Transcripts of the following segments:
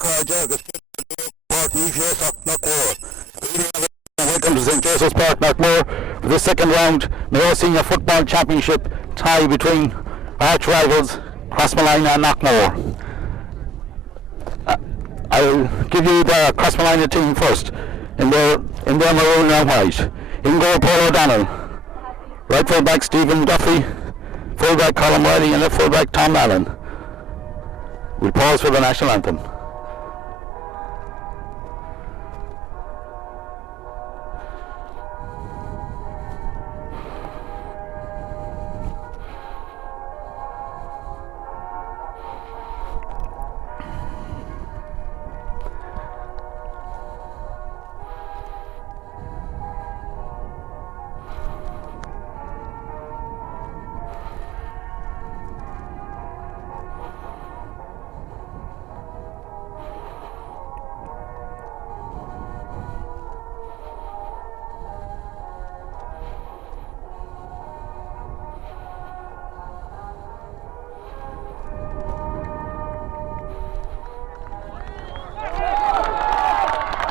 Welcome to St. Joseph's Park, Knockmore, for the second round Mayo Senior Football Championship tie between arch rivals Crossmolina and Knockmore. I'll give you the Crossmolina team first. In their maroon and white. In goal, Paul O'Donnell. Right full back Stephen Duffy. Full back Colin Riley, and left full back Tom Allen. We'll pause for the national anthem.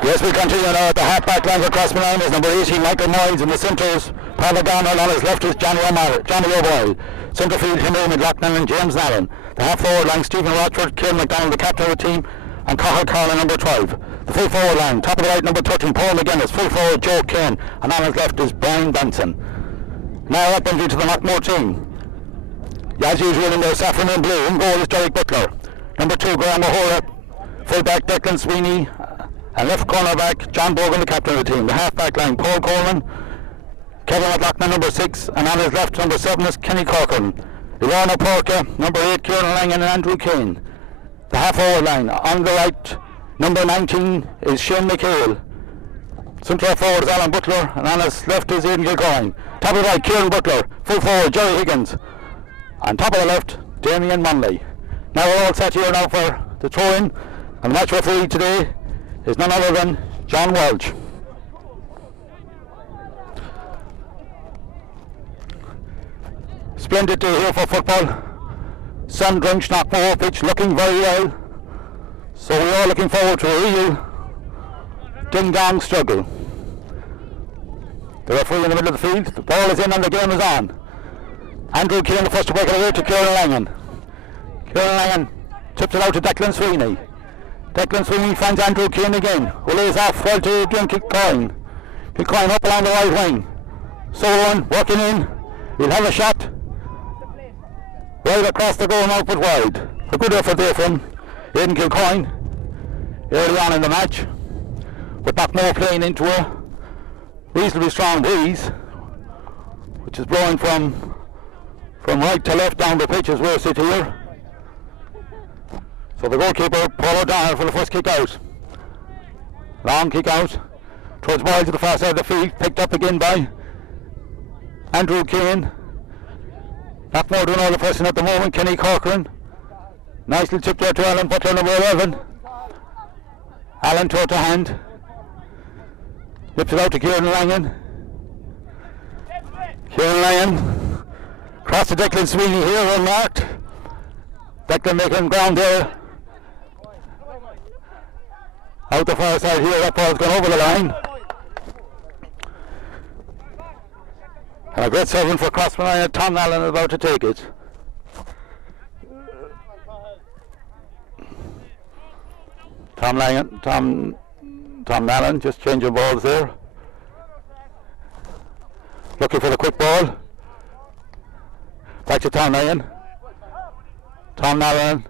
Yes, we continue now at the half-back line for Crossmolina is number 18, Michael Moyles. In the centres, Paul O'Donnell. On his left is Johnny O'Boyle. Centre field, Henry McLaughlin and James Allen. The half-forward line, Stephen Rochford, Kieran McDonald, the captain of the team, and Cathal Carlin, number 12. The full-forward line, top of the right, number 13, Paul McGuinness. Full-forward, Joe Kane. And on his left is Brian Benson. Now that brings you to the Knockmore team. As usual, in their saffron and blue, in goal is Derek Butler. Number 2, Graham O'Hora. Full-back, Declan Sweeney. And left cornerback, John Bogan, the captain of the team. The half-back line, Paul Coleman, Kevin McLaughlin, number 6, and on his left, number 7 is Kenny Corcoran. Ilana Porca, number 8, Kieran Langan, and Andrew Kane. The half-forward line, on the right, number 19 is Shane McHale. Central forward is Alan Butler, and on his left is Aidan Gilcoyne. Top of the right, Kieran Butler. Full forward, Jerry Higgins. And top of the left, Damien Munley. Now we're all set here now for the throw-in, and the match referee today is none other than John Walsh. Splendid day here for football. Sun-drenched Knockmore pitch, looking very well. So we're all looking forward to a real ding-dong struggle. The referee in the middle of the field. The ball is in and the game is on. Andrew Kane, the first to break it away to Kieran Langan. Kieran Langan tips it out to Declan Sweeney. Declan Sweeney finds Andrew Kane again, who lays off well to Adrian Kilcoyne. Kilcoyne up along the right wing. Solon working in. He'll have a shot. Right across the goal now, but wide. A good effort there from Aidan Kilcoyne early on in the match. With Knockmore playing into a reasonably strong breeze, which is blowing from right to left down the pitch as we sit here. So the goalkeeper, Paul O'Donnell, for the first kick out. Long kick out. Towards Moyles to the far side of the field. Picked up again by Andrew Kane. Knockmore doing all the pressing at the moment. Kenny Corcoran. Nicely tipped there to Alan Butler, number 11. Alan toe to hand. Whips it out to Kieran Langan. Kieran Langan. Cross to Declan Sweeney here, unmarked. Declan making ground there. Out the far side here, that ball's gone over the line. And a great servant for Crossmolina, Tom Allen is about to take it. Tom Allen just changing balls there. Looking for the quick ball. Back to Tom Allen. Tom Allen.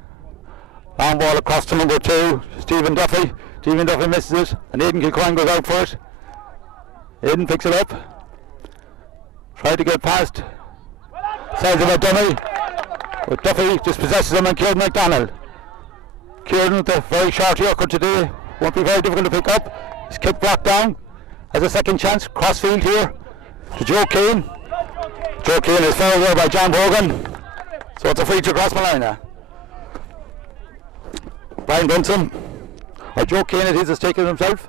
Long ball across to number 2, Stephen Duffy. Stephen Duffy misses it, and Aidan Kilcoyne goes out for it. Aidan picks it up. Tried to get past. Sides of a dummy. But Duffy just possesses him, and Kieran McDonald. Kieran with a very short yorker today. Won't be very difficult to pick up. His kick blocked down. Has a second chance. Crossfield here to Joe Kane. Joe Kane is fouled there by John Bogan. So it's a free to Crossmolina. Brian Benson. Or Joe Kane it is, has taken himself.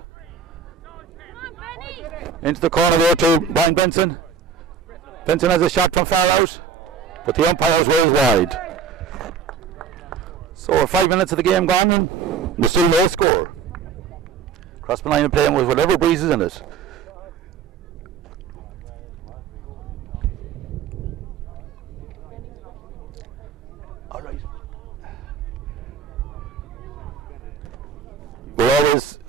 Into the corner there to Brian Benson. Benson has a shot from far out, but the umpire's way is wide. So 5 minutes of the game gone, and There's still no score. Crossmolina playing with whatever breeze is in it. All right. We're always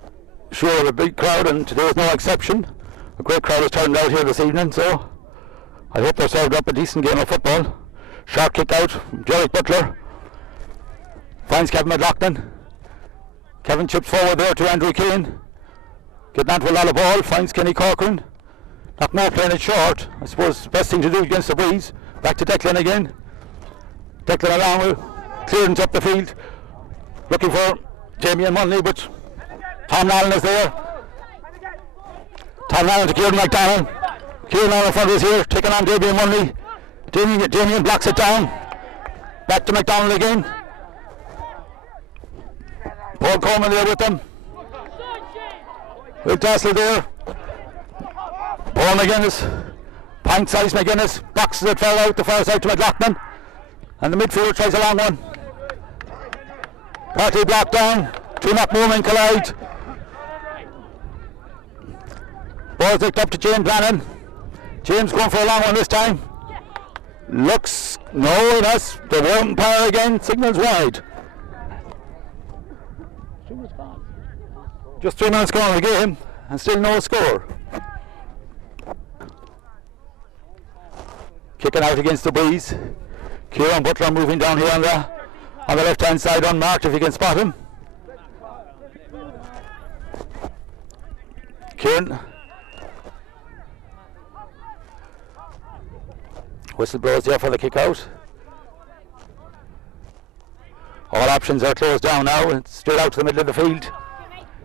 sure of a big crowd, and today is no exception. A great crowd has turned out here this evening, so I hope they're served up a decent game of football. Short kick out from Derek Butler. Finds Kevin McLaughlin. Kevin chips forward there to Andrew Keane. Getting onto a lot of ball. Finds Kenny Corcoran. Knockmore playing it short. I suppose the best thing to do against the breeze. Back to Declan again. Declan along with clearance up the field. Looking for Jamie and Munley, but Tom Allen is there. Tom Allen to Kieran McDonald. Kieran on in front of us here, taking on Jamie and Munley. Damien blocks it down. Back to McDonald again. Paul Coleman there with them. Will Tassel there. Paul McGuinness. Pint-sized McGuinness. Boxes it fell out the far side to McLaughlin. And the midfielder tries a long one. Partly blocked down. Two Knockmore men collide. Ball picked up to James Lannon. James going for a long one this time. Looks, no, that's the one power again, signals wide. Just 3 minutes gone in the game, and still no score. Kicking out against the breeze. Kieran Butler moving down here on the left hand side, unmarked if you can spot him. Kieran. Whistle blows there for the kick out. All options are closed down now. It's straight out to the middle of the field.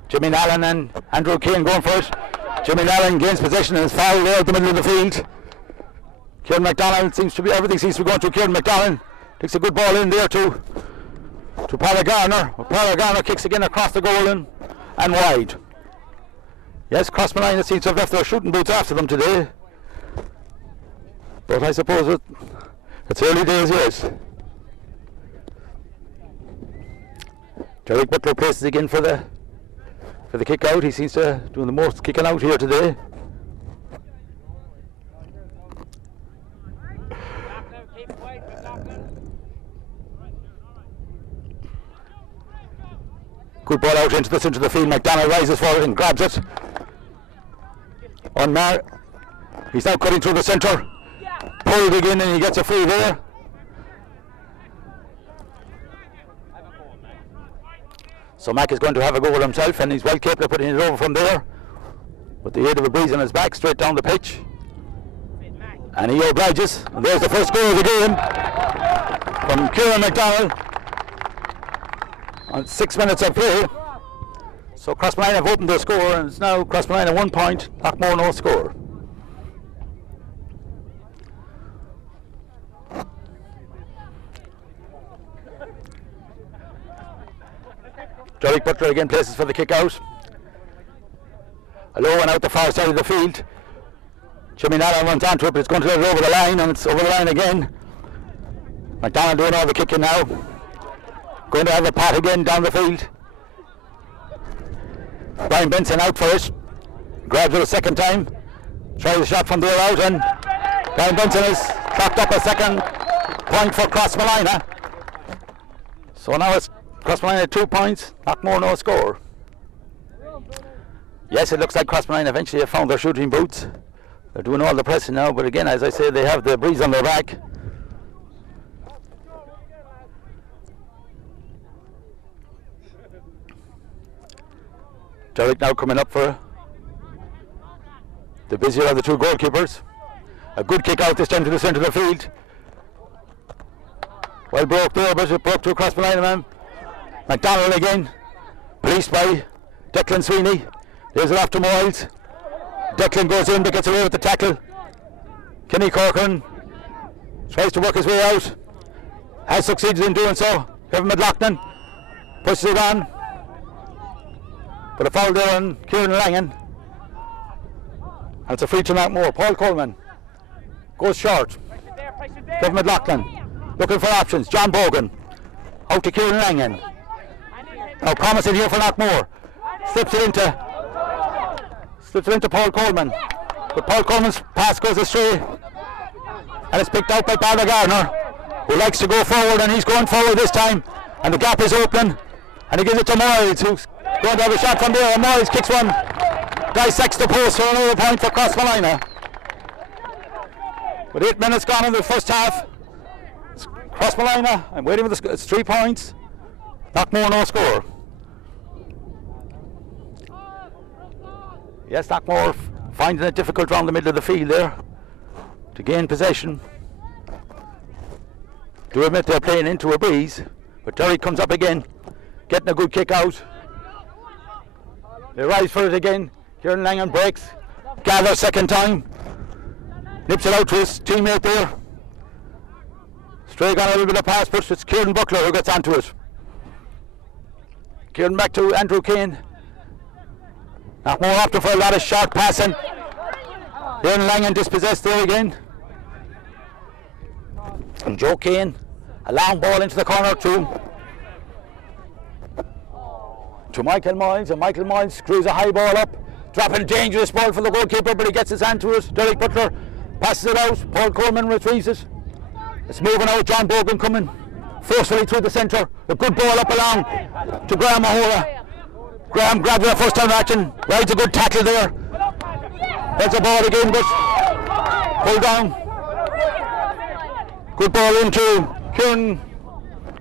Jimmy Allen and Andrew Keane going for it. Jimmy Allen gains possession and is fouled there at the middle of the field. Kieran McDonald everything seems to be going to Kieran McDonald. Takes a good ball in there to Paula Garner. Paula Garner kicks again across the goal and wide. Yes, Crossmolina seems to have left their shooting boots after them today. But I suppose it's early days, yes. Derek Butler places again for the kick out. He seems to doing the most kicking out here today. Good ball out into the centre of the field. McDonald rises forward and grabs it. He's now cutting through the centre. Pulled again and he gets a free there. So Mac is going to have a goal himself, and he's well capable of putting it over from there with the aid of a breeze on his back straight down the pitch. And he obliges. And there's the first goal of the game from Kieran McDonald on 6 minutes of play. So Crossmolina have opened their score, and it's now Crossmolina 1 point, Knockmore no score. Derek Butler again places for the kick out. A low one out the far side of the field. Jimmy Allen runs onto it, but it's going to let it over the line, and it's over the line again. McDonald doing all the kicking now. Going to have a pat again down the field. Brian Benson out for it. Grabs it a second time. Tries a shot from there out, and Brian Benson has clocked up a second point for Crossmolina. So now it's Crossmolina 2 points, Knockmore no score. Yes, it looks like Crossmolina eventually have found their shooting boots. They're doing all the pressing now, but again, as I say, they have the breeze on their back. Derek now coming up for the busier of the two goalkeepers. A good kick out this time to the centre of the field. Well broke there, but it broke to a Crossmolina man. McDonald again, policed by Declan Sweeney. There's it off to Moyles. Declan goes in but gets away with the tackle. Kenny Corcoran tries to work his way out. Has succeeded in doing so. Kevin McLaughlin pushes it on. But a foul there on Kieran Langan. And it's a free to Knockmore. Paul Coleman goes short. Kevin McLaughlin looking for options. John Bogan out to Kieran Langan. Now promising here for Knockmore. Slips it into Paul Coleman. But Paul Coleman's pass goes astray. And it's picked out by Barbara Garner, who likes to go forward, and he's going forward this time. And the gap is open. And he gives it to Moyes, who's going to have a shot from there. And Moyes kicks one. Dissects the post for another point for Crossmolina. With 8 minutes gone in the first half. Crossmolina, I'm waiting for it's 3 points. Knockmore no score. Yes, Knockmore finding it difficult around the middle of the field there to gain possession. Do admit they're playing into a breeze, but Derry comes up again, getting a good kick out. They rise for it again. Kieran Langan breaks, gathers second time, nips it out to his teammate there. Stray got a little bit of pass, but it's Kieran Buckler who gets onto it. Kieran back to Andrew Kane. Knockmore after for a lot of short passing. Kieran Langan dispossessed there again. And Joe Kane, a long ball into the corner to Michael Moyes, and Michael Moyes screws a high ball up, dropping a dangerous ball for the goalkeeper, but he gets his hand to it. Derek Butler passes it out, Paul Coleman retrieves it. It's moving out, John Bogan coming forcefully through the centre. A good ball up along to Graham Mahora. Graham grabs it first time action, rides a good tackle there. There's a ball again, but pulled down. Good ball into Kieran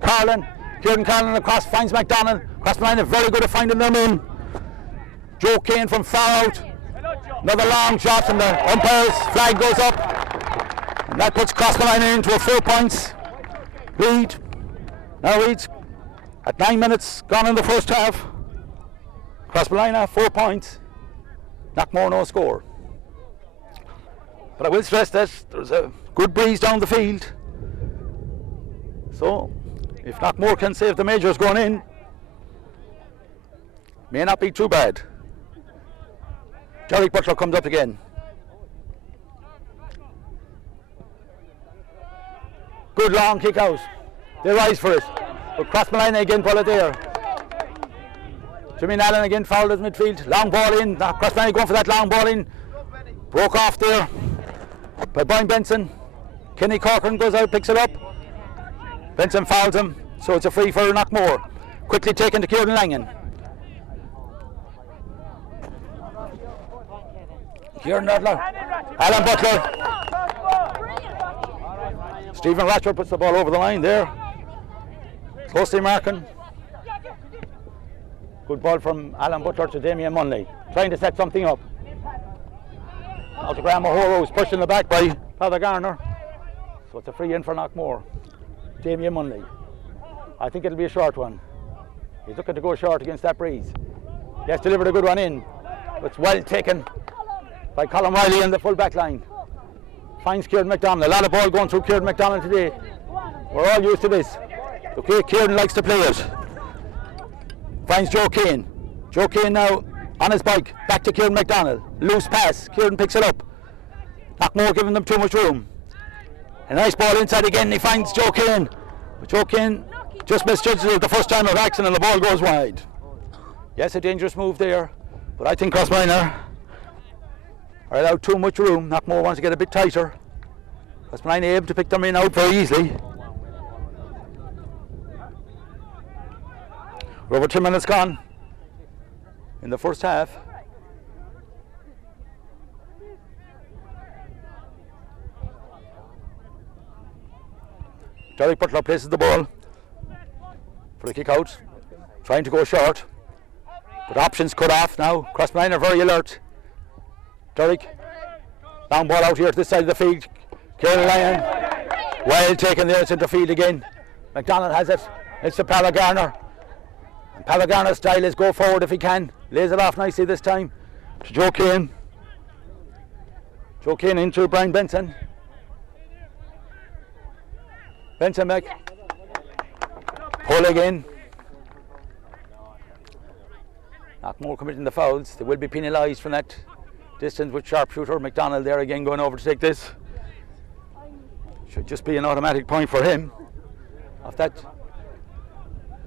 Carlin. Kieran Carlin across, finds McDonald. Crossmolina very good at finding their men. Joe Kane from far out. Another long shot from the umpire's flag goes up. And that puts Crossmolina into a 4 points lead. Now reads at 9 minutes gone in the first half. Crossmolina 4 points. Knockmore no score. But I will stress that there's a good breeze down the field. So if Knockmore can save the majors going in, may not be too bad. Derek Butler comes up again. Good long kick out. They rise for it. But Crossmolina again pull it there. Jimmy Allen again fouled at midfield. Long ball in. Crossmolina going for that long ball in. Broke off there by Brian Benson. Kenny Corcoran goes out, picks it up. Benson fouls him, so it's a free for Knockmore. Quickly taken to Kieran Langan. Kieran Butler. Alan Butler. Stephen Ratcher puts the ball over the line there. Closely marking. Good ball from Alan Butler to Damien Munley. Trying to set something up. Out to Graham Mahoro, who's pushed in the back by Father Garner. So it's a free in for Knockmore. Damien Munley. I think it'll be a short one. He's looking to go short against that breeze. He has delivered a good one in. It's well taken by Colin Riley in the full back line. Finds Kieran McDonald. A lot of ball going through Kieran McDonald today. We're all used to this. Okay, Kieran likes to play it. Finds Joe Kane. Joe Kane now on his bike. Back to Kieran McDonald. Loose pass. Kieran picks it up. Knockmore giving them too much room. A nice ball inside again. He finds Joe Kane. But Joe Kane just misjudges it the first time of action and the ball goes wide. Yes, a dangerous move there. But I think Crossmolina are allowed too much room. Knockmore wants to get a bit tighter. Crossmolina able to pick them in out very easily. We're over 2 minutes gone in the first half. Derek Butler places the ball for the kick out, trying to go short, but options cut off now. Crossmolina are very alert. Derek, long ball out here to this side of the field. Kieran Langan, well taken there, it's into field again. McDonald has it, it's to Paolo Garner. And Paolo Garner's style is go forward if he can. Lays it off nicely this time to Joe Kane. Joe Kane into Brian Benson. Benson back. Pull again. Knockmore committing the fouls. They will be penalised from that distance with sharpshooter. McDonald there again going over to take this. Should just be an automatic point for him off that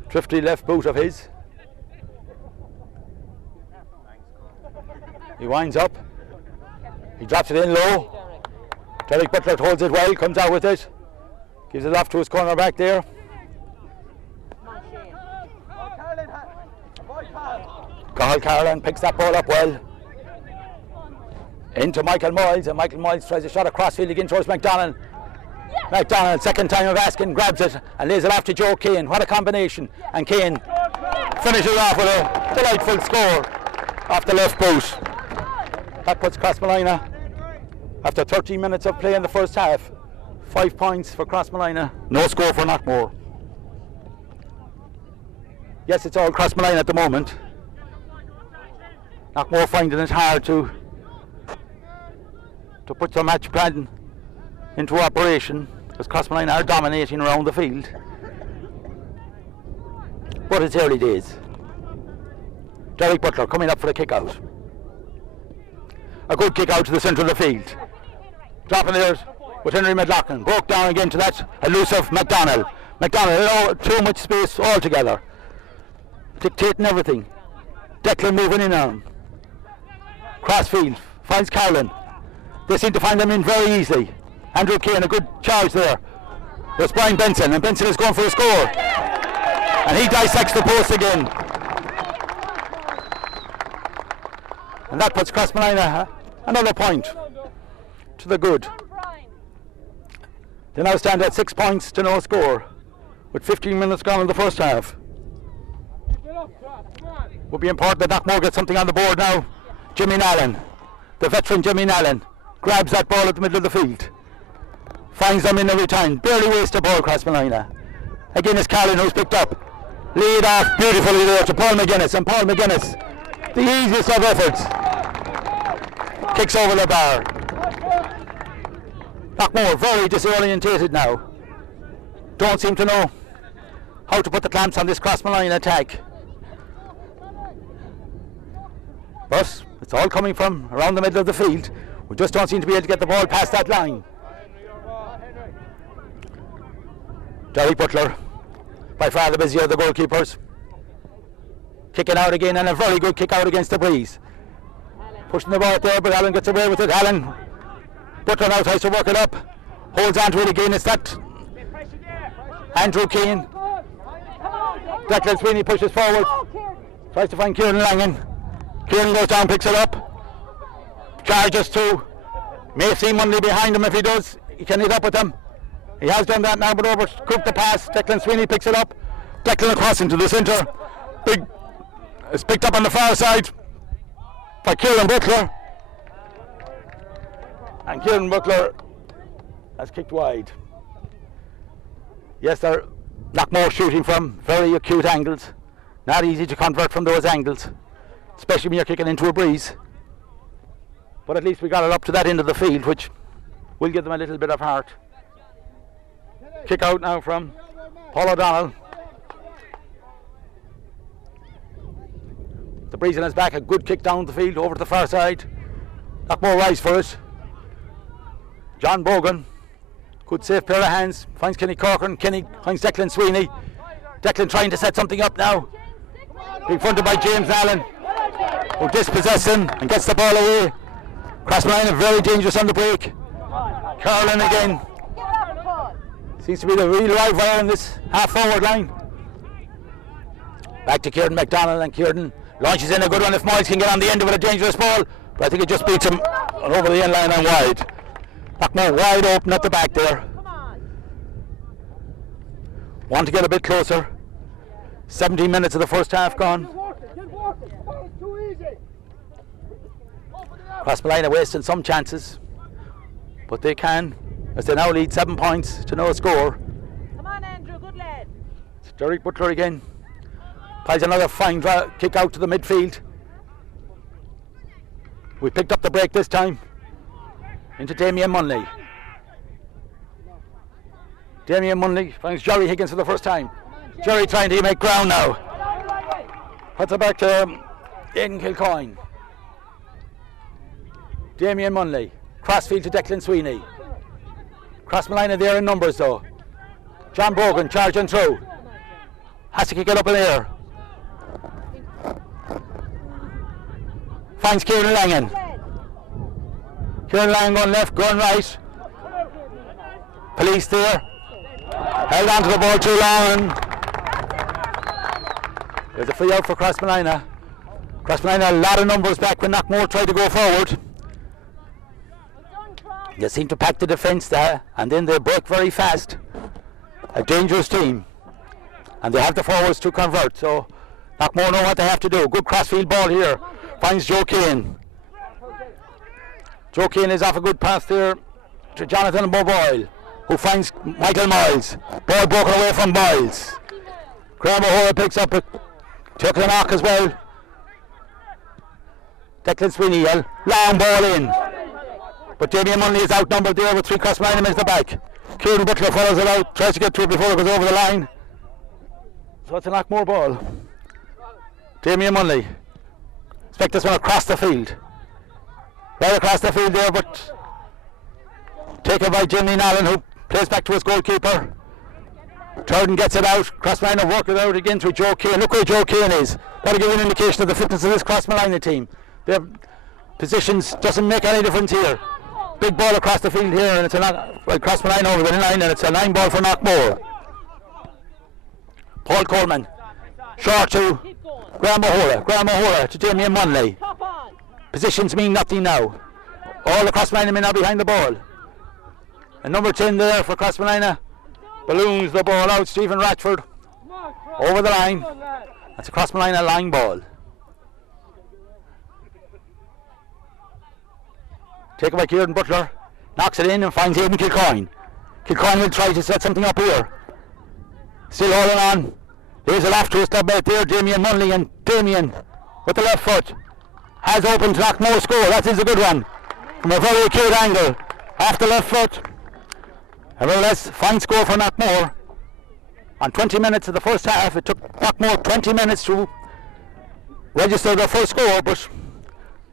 thrifty left boot of his. He winds up. He drops it in low. Derek Butler holds it well, comes out with it. Gives it off to his corner back there. Cathal Carolan picks that ball up well. Into Michael Moyles, and Michael Moyles tries a shot across field again towards McDonald. McDonald, second time of asking, grabs it and lays it off to Joe Kane. What a combination. And Kane finishes off with a delightful score off the left boot. That puts Crossmolina, after 13 minutes of play in the first half, 5 points for Crossmolina. No score for Knockmore. Yes, it's all Crossmolina at the moment. Knockmore finding it hard to put their match plan into operation, because Crossmolina are dominating around the field. But it's early days. Derek Butler coming up for a kick out. A good kick out to the centre of the field. Dropping it with Henry McLaughlin. Broke down again to that elusive McDonald. McDonald, too much space altogether. Dictating everything. Declan moving in on him. Crossfield finds Carolan. They seem to find them in very easily. Andrew Kane, a good charge there. There's Brian Benson, and Benson is going for a score. And he dissects the post again. And that puts Crossmolina another point to the good. They now stand at 6 points to no score, with 15 minutes gone in the first half. Would be important that Knockmore gets something on the board now. Jimmy Nallen, the veteran Jimmy Nallen, grabs that ball at the middle of the field. Finds them in every time. Barely wastes a ball, Crossmolina. Again, it's Carlin who's picked up. Lead off beautifully there to Paul McGuinness. And Paul McGuinness, the easiest of efforts, kicks over the bar. Knockmore very disorientated now. Don't seem to know how to put the clamps on this Crossmolina attack. But it's all coming from around the middle of the field. We just don't seem to be able to get the ball past that line. Derek Butler, by far the busier of the goalkeepers. Kicking out again, and a very good kick out against the breeze. Pushing the ball out there, but Allen gets away with it. Allen, Butler now tries to work it up. Holds on to it again. It's that Andrew Keane. Declan Sweeney pushes forward. Tries to find Kieran Langan. Kieran goes down, picks it up. Charges through. May seem only behind him. If he does, he can hit up with them. He has done that now, but overscooped the pass. Declan Sweeney picks it up. Declan across into the centre. It's picked up on the far side by Kieran Butler. And Kieran Butler has kicked wide. Yes, they're Knockmore shooting from very acute angles. Not easy to convert from those angles, especially when you're kicking into a breeze. But at least we got it up to that end of the field, which will give them a little bit of heart. Kick out now from Paul O'Donnell. The breeze on his back, a good kick down the field over to the far side. Knockmore rise for it. John Bogan, good safe pair of hands, finds Kenny Corcoran. Kenny finds Declan Sweeney. Declan trying to set something up now. Being fronted by James Allen, who dispossesses him and gets the ball away. Crossmolina very dangerous on the break. Carolan again. Seems to be the real live wire in this half-forward line. Back to Kieran McDonald, and Kieran launches in a good one if Moyles can get on the end of it, a dangerous ball. But I think it just beats him over the end line and wide. Knockmore wide open at the back there. Want to get a bit closer. 17 minutes of the first half gone. Crossmolina wasting some chances, but they can, as they now lead 7 points to no score. Come on, Andrew, good lad. It's Derek Butler again. Piles another fine kick out to the midfield. We picked up the break this time. Into Damien Munley. Damien Munley finds Jerry Higgins for the first time. Jerry trying to make ground now. Puts it back to Aidan Kilcoyne. Damien Munley. Crossfield to Declan Sweeney. Crossmolina there in numbers though. John Bogan charging through. Has to kick it up in the air. finds Kieran Langan. Kieran Langan going left, going right. Police there. Held on to the ball too long. There's a free out for Crossmolina. Crossmolina, a lot of numbers back when Knockmore tried to go forward. They seem to pack the defence there, and then they break very fast. A dangerous team. And they have the forwards to convert, so Knockmore know what they have to do. Good crossfield ball here. Finds Joe Kane. Joe Kane is off a good pass there to Jonathan Boyle, who finds Michael Miles. Ball broken away from Miles. Graham O'Hara picks up it. Took the knock as well. Declan Sweeney, long ball in. But Damien Munley is outnumbered there with 3 Crossmolina men at the back. Kieran Butler follows it out, tries to get to it before it goes over the line. So it's a Knockmore ball. Damien Munley. Expect this one across the field. Right across the field there, but taken by Jimmy Allen, who plays back to his goalkeeper. Turden gets it out. Crossmolina work it out again to Joe Kane. Look where Joe Kane is. That'll give you an indication of the fitness of this Crossmolina team. Their positions doesn't make any difference here. Big ball across the field here, and it's a Crossmolina over the line, and it's a 9 ball for Knockmore. Paul Coleman, short to Graham O'Hara. Graham O'Hara to Damien Munley. Positions mean nothing now. All the Crossmolina men are behind the ball. And number 10 there for Crossmolina balloons the ball out. Stephen Ratford over the line. That's a Crossmolina line ball. Taken by Kieran Butler. Knocks it in and finds Aidan Kilcoyne. Kilcoyne will try to set something up here. Still holding on. There's a left twist up right there. Damien Munley, and Damien with the left foot has opened to Knockmore score. That is a good one from a very acute angle. Off the left foot. Nevertheless, fine score for Knockmore. On 20 minutes of the first half, it took Knockmore 20 minutes to register their first score, but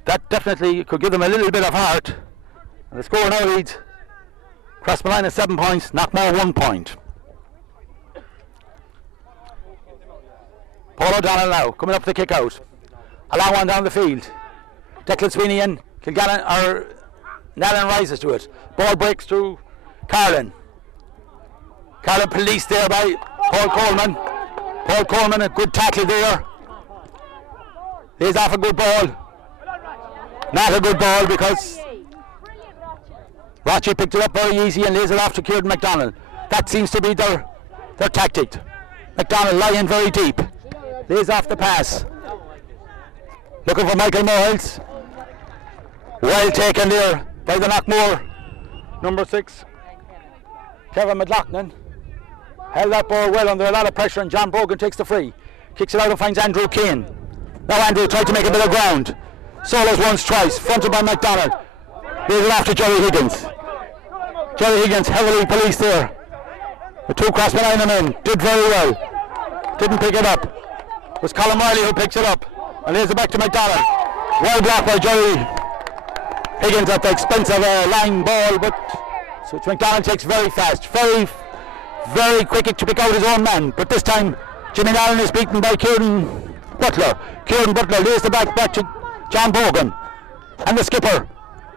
that definitely could give them a little bit of heart. And the score now leads Crossmolina 7 points, Knockmore 1 point. Paul O'Donnell now coming up the kick out. A long one down the field. Declan Sweeney in. Nallen rises to it. Ball breaks to Carlin. Carlin policed there by Paul Coleman. Paul Coleman, a good tackle there. He's off a good ball. Not a good ball because Roche picked it up very easy and lays it off to Kieran McDonald. That seems to be their tactic. McDonald lying very deep. Lays off the pass. Looking for Michael Miles. Well taken there by the Knockmore. Number 6, Kevin McLaughlin. Held that ball well under a lot of pressure, and John Brogan takes the free. Kicks it out and finds Andrew Kane. Now Andrew tried to make a bit of ground. Solos once, twice, fronted by McDonald. Lays it off to Jerry Higgins. Jerry Higgins heavily policed there. The 2 Crossmolina men did very well. Didn't pick it up. It was Colin Riley who picks it up and lays it back to McDonald. Well blocked by Jerry Higgins at the expense of a line ball, but so McDonald takes very fast, very quick to pick out his own man. But this time Jimmy Allen is beaten by Kieran Butler. Kieran Butler lays the back to John Bogan, and the skipper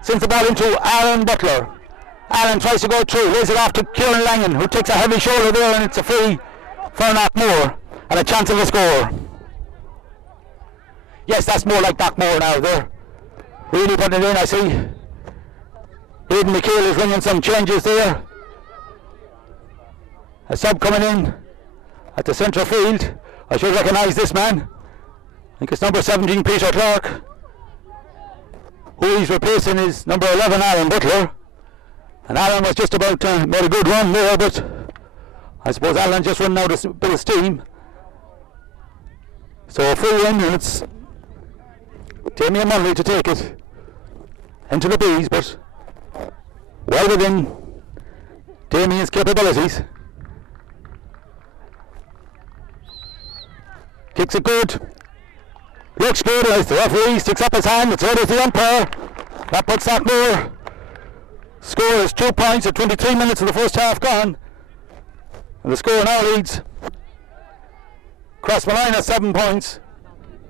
sends the ball into Aaron Butler. Allen tries to go through, lays it off to Kieran Langan, who takes a heavy shoulder there, and it's a free for Knockmore and a chance of a score. Yes, that's more like Knockmore now. They're really putting it in, I see. Aidan McHale is ringing some changes there. A sub coming in at the centre field. I should recognise this man. I think it's number 17, Peter Clark. Who he's replacing is number 11, Aaron Butler. And Alan was just about made a good run there, but I suppose Alan just running out a bit of steam. So a free in, and it's Damien Munley to take it into the bees, but well within Damien's capabilities. Kicks it good. Looks good as the referee sticks up his hand. It's over to the umpire. That puts Knockmore. Score is 2 points at 23 minutes of the first half gone. And the score now leads Crossmolina 7 points,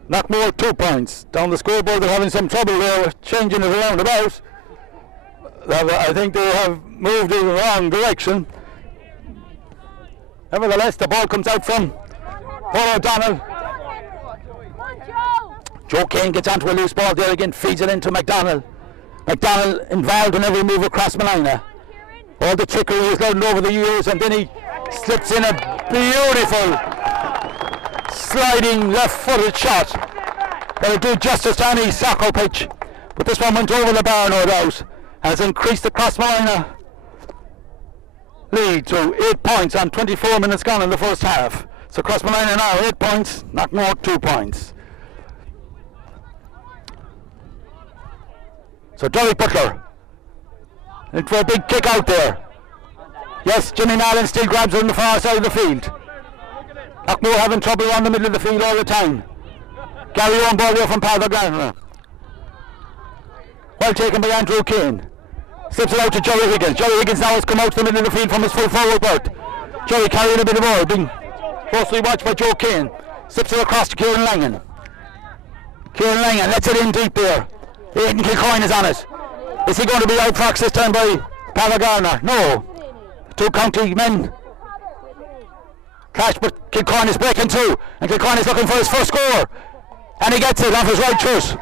Knockmore 2 points. Down the scoreboard they're having some trouble there, changing it around about. I think they have moved in the wrong direction. Nevertheless, the ball comes out from Paul O'Donnell. Joe Kane gets onto a loose ball there again, feeds it into McDonald. McDonald involved in every move across Molina. All the trickery he's learned over the years, and then he slips in a beautiful sliding left-footed shot that'll do justice to any soccer pitch. But this one went over the bar, no doubt, and has increased the Crossmolina lead to 8 points on 24 minutes gone in the first half. So Crossmolina now 8 points, Knockmore 2 points. So Derek Butler in for a big kick out there. Yes, Jimmy Nallen still grabs it on the far side of the field. Knockmore having trouble around the middle of the field all the time. Gary Owen ball there from Paddy Garner. Well taken by Andrew Kane. Slips it out to Joey Higgins. Joey Higgins now has come out to the middle of the field from his full forward berth. Joey carrying a bit of ball, being closely watched by Joe Kane. Slips it across to Kieran Langan. Kieran Langan lets it in deep there. Aidan Kilcoyne is on it. Is he going to be outfoxed this time by Paddy Garner? No. Two county men clash, but Kilcoyne is breaking through, and Kilcoyne is looking for his first score, and he gets it off his right foot.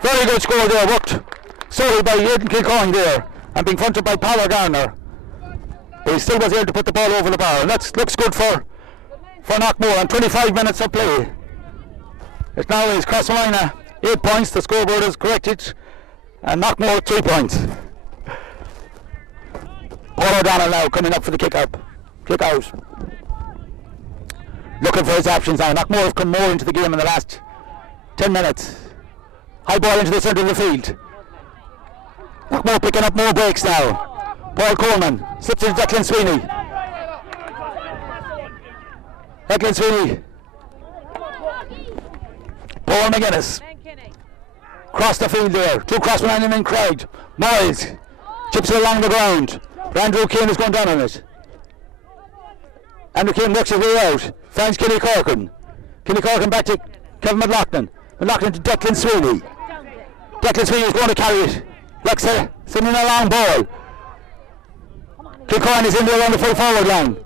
Very good score there, worked solely by Aidan Kilcoyne there, and being fronted by Paddy Garner. But he still was able to put the ball over the bar, and that looks good for Knockmore. And 25 minutes of play. It now is Crossmolina 8 points. The scoreboard is corrected, and Knockmore 3 points. Paul O'Donnell now coming up for the kick out. Looking for his options now. Knockmore have come more into the game in the last 10 minutes. High ball into the centre of the field. Knockmore picking up more breaks now. Paul Coleman slips into Declan Sweeney. Declan Sweeney. Paul McGuinness. Cross the field there. Two Crossmolina and Craig. Miles chips it along the ground. Andrew Kane is going down on it. Andrew Kane works his way out. Finds Kenny Corkin. Kenny Corkin back to Kevin McLaughlin. McLaughlin to Declan Sweeney. Declan Sweeney is going to carry it. Lexa sending a long ball. Kilcoyne is in there on the full forward line.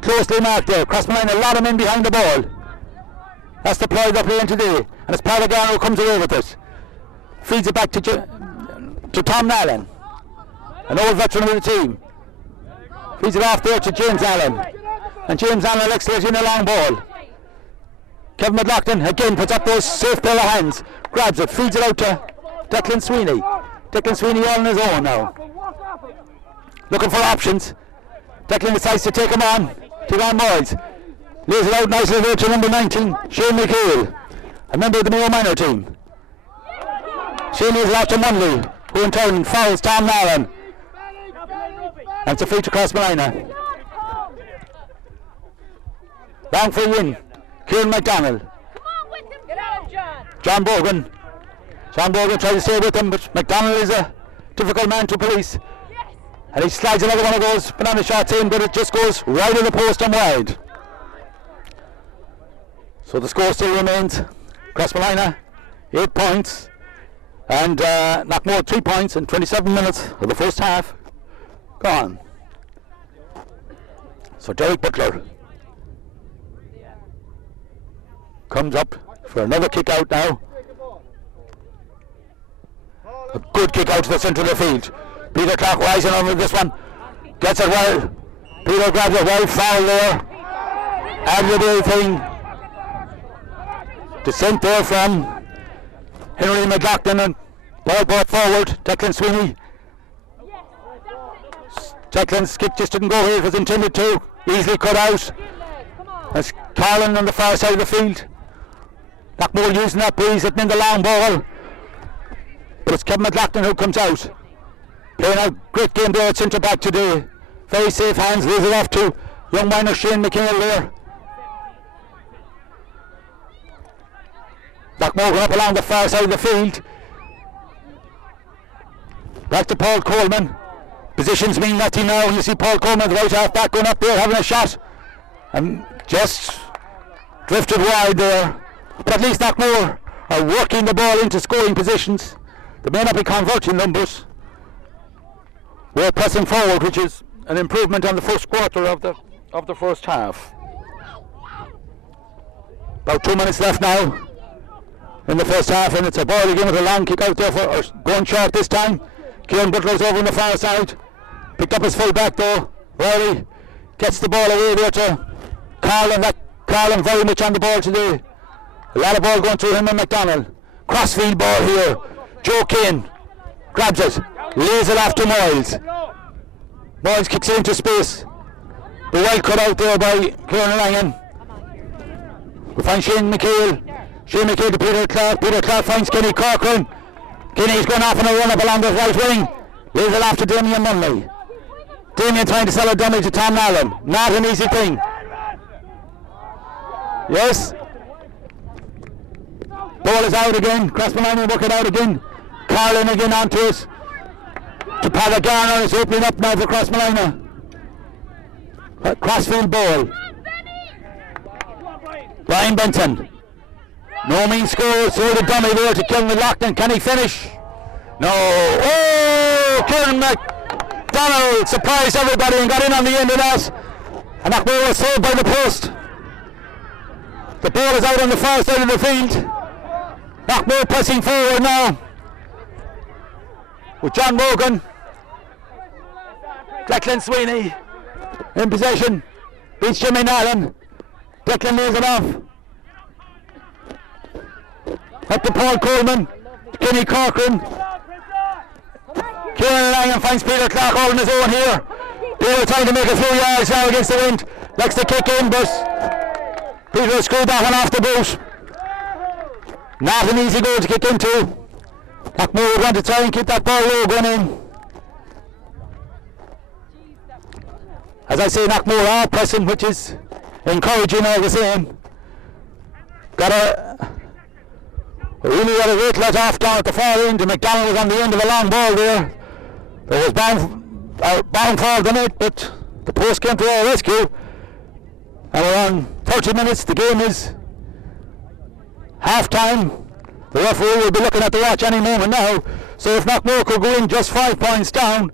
Closely marked there. Crossmolina, a lot of men behind the ball. That's deployed up here in today. And it's Paddy Garner who comes away with it. Feeds it back to Tom Nallen, an old veteran of the team. Feeds it off there to James Allen. And James Allen likes to let in a long ball. Kevin McLaughlin again puts up those safe pair of hands. Grabs it, feeds it out to Declan Sweeney. Declan Sweeney all on his own now. Looking for options. Declan decides to take him on. Take on Miles. Lays it out nicely there to number 19, Shane McHale, a member of the Mayo minor team. Shane lays it out to Munley, who in turn fouls Tom Nallen. And it's a free to Crossmolina. Long for a win. Kieran McDonald. John Bogan. John Bogan tries to stay with him, but McDonald is a difficult man to police. And he slides another one of those banana shots in, but it just goes right in the post and wide. So the score still remains Crossmolina 8 points and Knockmore 3 points in 27 minutes of the first half gone. So Derek Butler comes up for another kick out now. A good kick out to the centre of the field. Peter Clark rising over this one. Gets it well. Peter grabs it well, foul there. Admirable thing. Descent there from Henry McLaughlin, and ball brought forward. Declan Sweeney. Declan's kick just didn't go here. It was intended to. Easily cut out. That's Carlin on the far side of the field. Knockmore using that breeze, hitting in the long ball. But it's Kevin McLaughlin who comes out. Playing a great game there at centre back today. Very safe hands. Lays it off to young miner Shane McHale there. Knockmore going up along the far side of the field. Back to Paul Coleman. Positions mean nothing now. You see Paul Coleman, the right half back, going up there having a shot. And just Drifted wide there. But at least Knockmore are working the ball into scoring positions. They may not be converting numbers. We're pressing forward, which is an improvement on the first quarter of the first half. About 2 minutes left now in the first half, and it's a ball again with a long kick out there for going short this time. Kieran Butler's over on the far side. Picked up his full back though. Rory gets the ball away there to Carlin. Carlin very much on the ball today. A lot of ball going through him and McDonald. Crossfield ball here. Joe Kane grabs it, lays it off to Moyles. Moyles kicks it into space. The well cut out there by Kieran Langan. We find Shane McHale. Shane McHale to Peter Clark. Peter Clark finds Kenny Corcoran. Kenny's going off on a run up along the right wing. Lays it off to Damien Munley. Damien trying to sell a dummy to Tom Allen. Not an easy thing. Yes. Ball is out again. Crossmolina work it out again. Carlin again onto it. To Paddy Garner. It's opening up now for Crossmolina. Crossfield ball. Brian Benton. No mean score. So the dummy there to Kieran Loughlin. Can he finish? No. Oh! Kieran McDonald surprised everybody and got in on the end of that. And that ball was saved by the post. The ball is out on the far side of the field. Knockmore pressing forward now. With John Morgan. Declan Sweeney in possession. Beats Jimmy Allen. Declan lays it off. Up to Paul Coleman. Kenny Corcoran. Kieran Langan finds Peter Clark all on his own here. Peter trying to make a few yards now against the wind. Likes to kick in, but Peter will screw that one off the boot. Not an easy goal to kick into. Knockmore would want to try and keep that ball low going in. As I say, Knockmore are pressing, which is encouraging all the same. Really got a great let off down at the far end, and McDonald was on the end of a long ball there. There was bound for the net, but the post came to our rescue. And we're on 30 minutes. The game is half time. The referee will be looking at the watch any moment now. So if Knockmore could go in just 5 points down,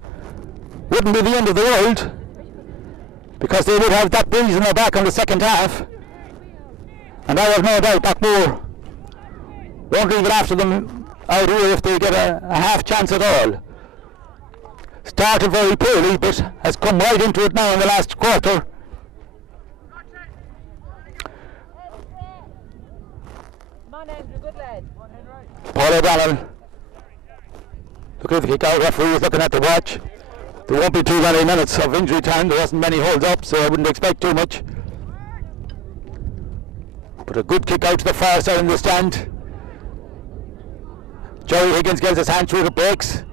wouldn't be the end of the world, because they would have that breeze in their back on the second half. And I have no doubt Knockmore won't leave it after them out here if they get a half chance at all. Started very poorly, but has come right into it now in the last quarter. Come on, Andrew, good lad. Paul O'Donnell looking at the kick out. Referee was looking at the watch. There won't be too many minutes of injury time. There wasn't many holds up, so I wouldn't expect too much. But a good kick out to the far side in the stand. Joey Higgins gets his hand through the breaks.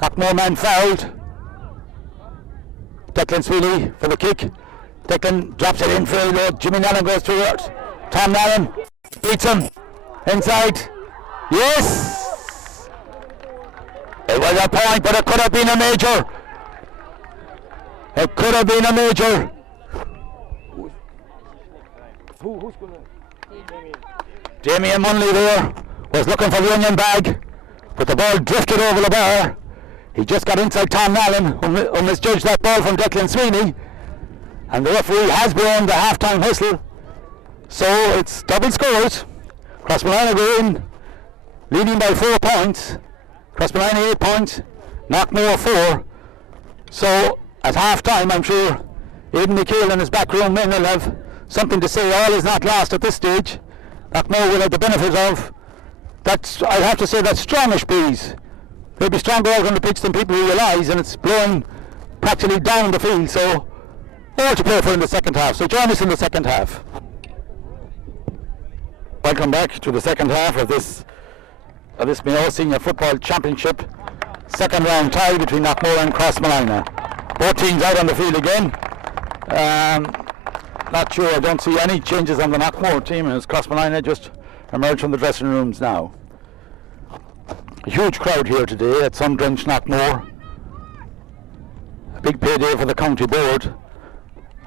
Knockmore man fouled. Declan Sweeney for the kick. Declan drops it in for a load. Jimmy Allen goes through it. Tom Allen beats him inside. Yes! It was a point, but it could have been a major. It could have been a major. Who's going to? Damien Munley there was looking for the onion bag, but the ball drifted over the bar. He just got inside Tom Allen, who misjudged that ball from Declan Sweeney, and the referee has blown the half-time whistle. So it's double scores. Crossmolina go in, leading by 4 points. Crossmolina 8 points, Knockmore 4. So at half-time, I'm sure Aidan McHale and his backroom men will have something to say. All is not lost at this stage. Knockmore will have the benefit of that. I have to say that strongish breeze. They'll be stronger out on the pitch than people realise, and it's blowing practically down the field. So all to play for in the second half. So join us in the second half. Welcome back to the second half of this Mayo Senior Football Championship. Second round tie between Knockmore and Crossmolina. Both teams out on the field again. Not sure, I don't see any changes on the Knockmore team, as Crossmolina just emerged from the dressing rooms now. A huge crowd here today at sun-drenched Knockmore. A big payday for the county board,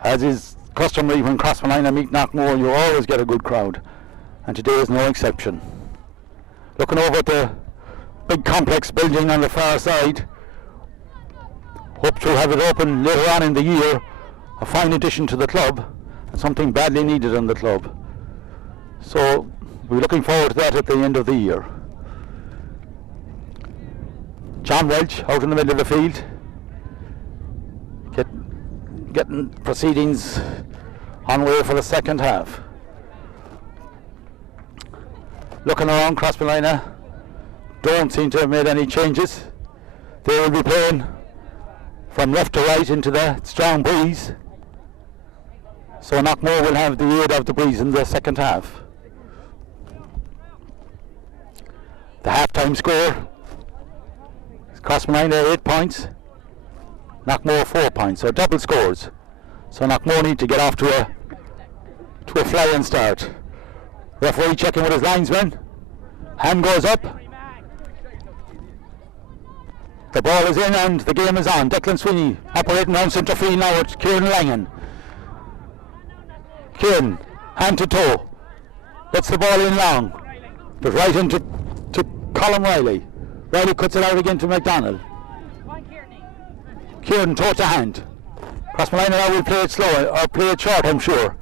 as is customary when Crossmolina meet Knockmore, you always get a good crowd, and today is no exception. Looking over at the big complex building on the far side, hope to have it open later on in the year, a fine addition to the club, and something badly needed in the club. So we're looking forward to that at the end of the year. John Welch out in the middle of the field, getting proceedings on way for the second half. Looking around, Crossmolina don't seem to have made any changes. They will be playing from left to right into the strong breeze. So Knockmore will have the aid of the breeze in the second half. The half-time score is Crossmolina 8 points, Knockmore 4 points, so double scores. So Knockmore need to get off to a flying start. Referee checking with his linesman. Hand goes up. The ball is in and the game is on. Declan Sweeney operating on centre field now with Kieran Langan. Kieran, hand to toe. Gets the ball in long. But right into Colin Riley. Riley cuts it out again to McDonald. Kieran toe to hand. Crossmolina now will play it slow, or play it short, I'm sure.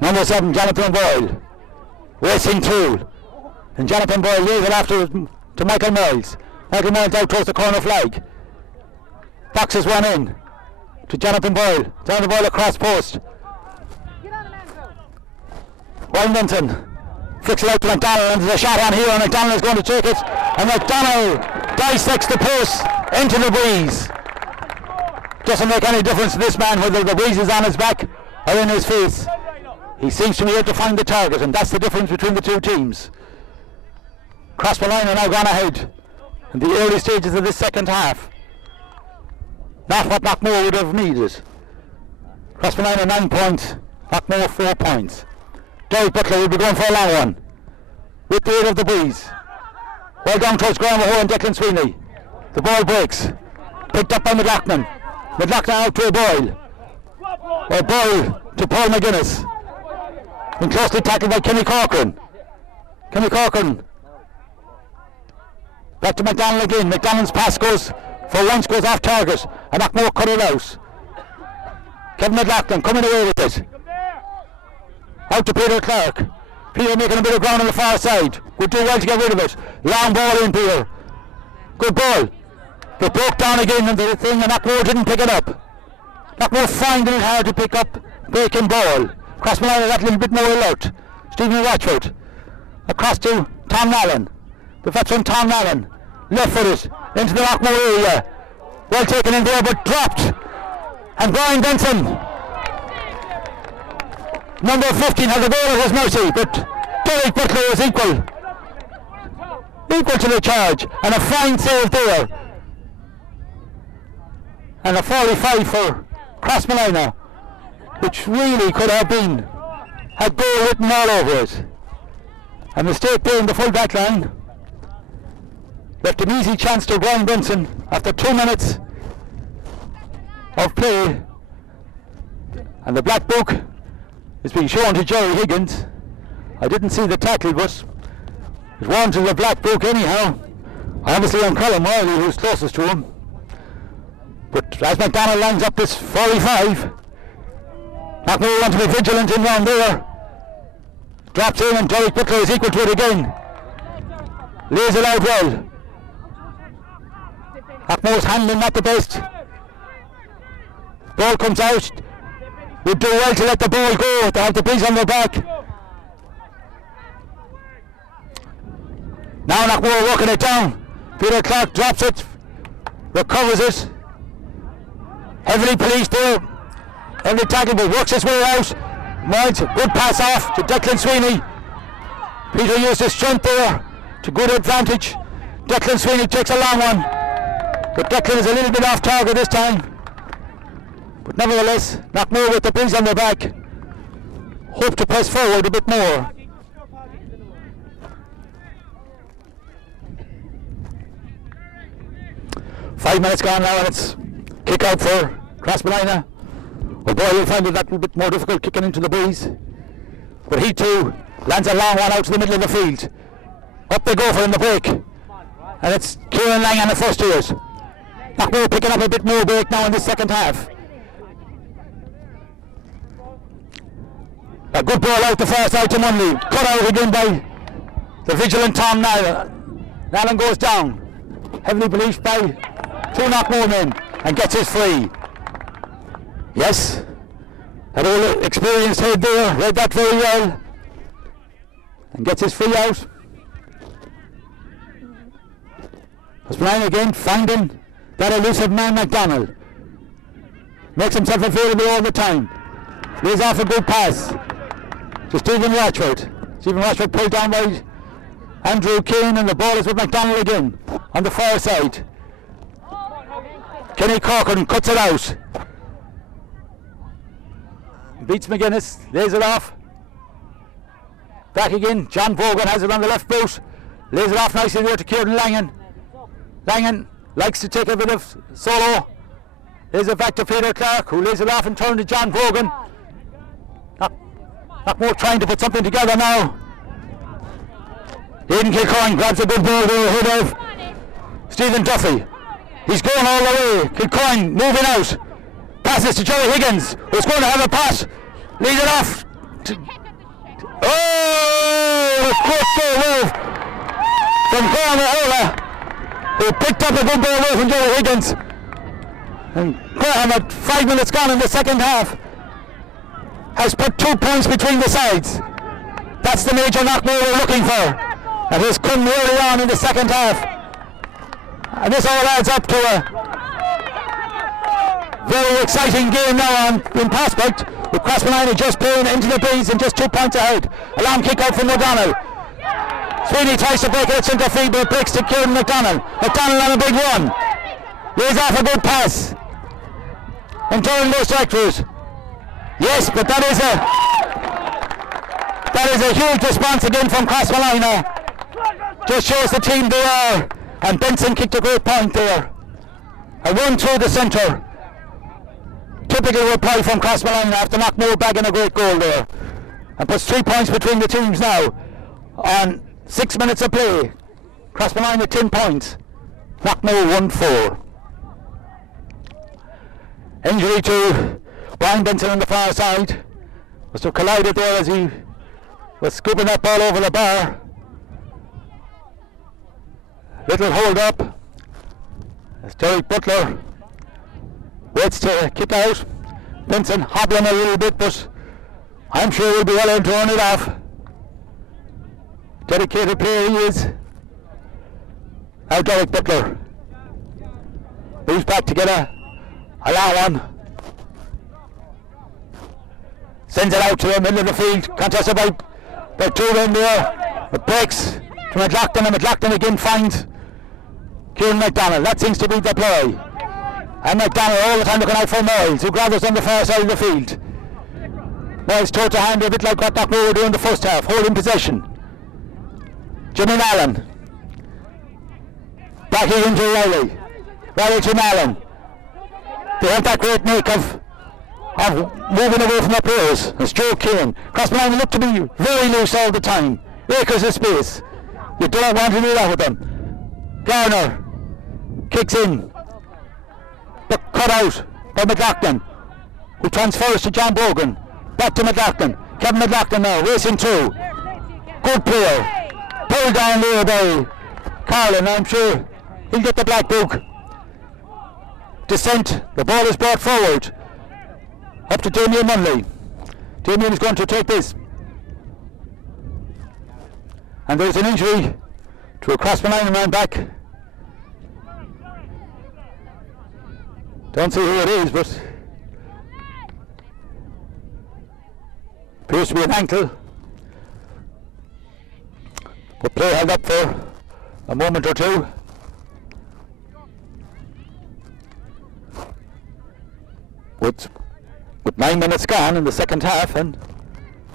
Number 7, Jonathan Boyle. Racing through. And Jonathan Boyle lays it after to Michael Miles. Michael Miles out towards the corner flag. Boxes one in to Jonathan Boyle. Jonathan Boyle across post. Ryan Benson flicks it out to McDonald, and there's a shot on here, and McDonald is going to take it, and McDonald dissects the post into the breeze. Doesn't make any difference to this man whether the breeze is on his back or in his face. He seems to be able to find the target, and that's the difference between the two teams. Crossmolina now gone ahead in the early stages of this second half. Not what Knockmore would have needed. Crossmolina 9 points, Knockmore 4 points. Derek Butler will be going for a long one with the aid of the breeze. Well down towards Graham O'Hare and Declan Sweeney. The ball breaks. Picked up by McLaughlin. McLaughlin out to a Boyle. A Boyle to Paul McGuinness. And closely tackled by Kenny Corcoran. Kenny Corcoran. Back to McDonald again. McDonald's pass goes off target. And Knockmore cut it out. Kevin McLaughlin coming away with it. Out to Peter Clark. Peter making a bit of ground on the far side. Would do well to get rid of it. Long ball in, Peter. Good ball. But broke down again in the thing, and Knockmore didn't pick it up. Knockmore finding it hard to pick up breaking ball. Crossmolina that little bit more alert. Stephen Watchford. Across to Tom Allen. The veteran Tom Allen. Left footed into the Knockmore area. Well taken in there, but dropped. And Brian Benson, number 15, had the ball at his mercy, but Derek Butler was equal to the charge, and a fine save there. And a 45 for Crossmolina, which really could have had goal written all over it. A mistake there in the full back line left an easy chance to Brian Benson after 2 minutes of play. And the black book is being shown to Jerry Higgins. I didn't see the tackle, but it warranted the black book anyhow. Obviously on Colin Riley, who's closest to him. But as McDonald lines up this 45, Knockmore want to be vigilant in round there. Drops in, and Derek Butler is equal to it again. Lays it out well. Knockmore's handling not the best. Ball comes out. Would do well to let the ball go, to have the breeze on their back. Now Knockmore working it down. Peter Clark drops it, recovers it. Heavily policed there. Heavily tackled, but works his way out. Miles, good pass off to Declan Sweeney. Peter used his strength there to good advantage. Declan Sweeney takes a long one, but Declan is a little bit off target this time. But nevertheless, Knockmore with the breeze on their back hope to press forward a bit more. Five minutes gone now, and it's kick out for Crossmolina. Boy will find it that little bit more difficult kicking into the breeze. But he too lands a long one out to the middle of the field. Up they go for in the break. And it's Kieran Lang on the first years. Knockmore picking up a bit more break now in the second half. A good ball out the far side to Munley. Cut out again by the vigilant Tom Nyland. Nyland goes down. Heavily policed by two Knockmore men and gets his free. Yes, that old experienced head there read that very well and gets his free out. Crossmolina again finding that elusive man McDonald. Makes himself available all the time. Lays off a good pass to Stephen Rochford. Stephen Rochford pulled down by Andrew Keane, and the ball is with McDonald again on the far side. Kenny Corcoran cuts it out. Beats McGuinness, lays it off. Back again, John Vaughan has it on the left boot. Lays it off nicely there to Kieran Langan. Langan likes to take a bit of solo. Lays it back to Peter Clark, who lays it off and turns to John Vaughan. Knockmore trying to put something together now. Aidan Kilcoyne grabs a good ball there ahead of Stephen Duffy. He's going all the way. Kilcoyne moving out. Passes to Jerry Higgins, who's going to have a pass. Leads it off. Oh, a quick ball move from Graham O'Hara, who picked up a good ball there from Jerry Higgins. And Graham, at 5 minutes gone in the second half, has put 2 points between the sides. That's the major Knockmore we're looking for. That has come early on in the second half. And this all adds up to a very exciting game now in prospect, with Crossmolina just playing into the breeze and just 2 points ahead. A long kick out from O'Donnell. Sweeney tries to break it at centre field, but it breaks to Kieran McDonald. McDonald on a big run. Lays off a good pass. And turning those tractors. Yes, but that is a huge response again from Crossmolina. Just shows the team they are. And Benson kicked a great point there. A run through the centre. Typical reply from Crossmolina after Knockmore bagging a great goal there. And puts 3 points between the teams now. On 6 minutes of play. Crossmolina 10 points. Knockmore 1-4. Injury to Brian Benson on the far side. Must have collided there as he was scooping that ball over the bar. Little hold up as Derek Butler waits to kick out. Benson hobbling a little bit, but I'm sure he'll be well able to run it off. Dedicated player he is. Now Derek Butler moves back to get a long one. Sends it out to the middle of the field. Contested by two men there. It breaks to McLaughlin, and McLaughlin again finds Kieran McDonald. That seems to be the play. And McDonald all the time looking out for Miles, who gathers on the far side of the field. Miles toe to hand, a bit like what Knockmore were doing in the first half, holding possession. Jimmy Allen. Back here into Riley. Riley to Allen. They have that great make of moving away from the players. It's Joe Keane. Crossmolina look to be very loose all the time. Acres of space. You don't want to do that with them. Garner kicks in. But cut out by McLaughlin, who transfers to John Bogan. Back to McLaughlin. Kevin McLaughlin now racing through. Good player. Pulled down there by Carlin. I'm sure he'll get the black book. Descent. The ball is brought forward. Up to Damien Munley. Damien is going to take this. And there's an injury to a Crossmolina man back. Don't see who it is, but appears to be an ankle. But play held up for a moment or two. With 9 minutes gone in the second half and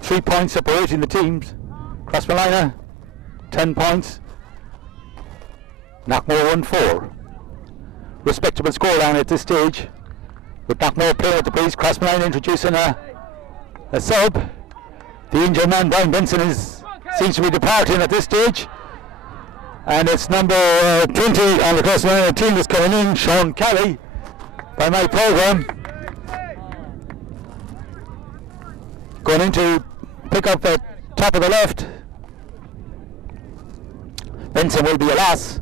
3 points separating the teams. Crossmolina 10 points. Knockmore 1-4. Respectable scoreline at this stage. With Knockmore playing at the breeze, Crossmolina introducing a sub. The injured man, Brian Benson, seems to be departing at this stage. And it's number 20 on the Crossmolina team that's coming in, Sean Kelly, by my programme. Going in to pick up the top of the left. Benson will be a loss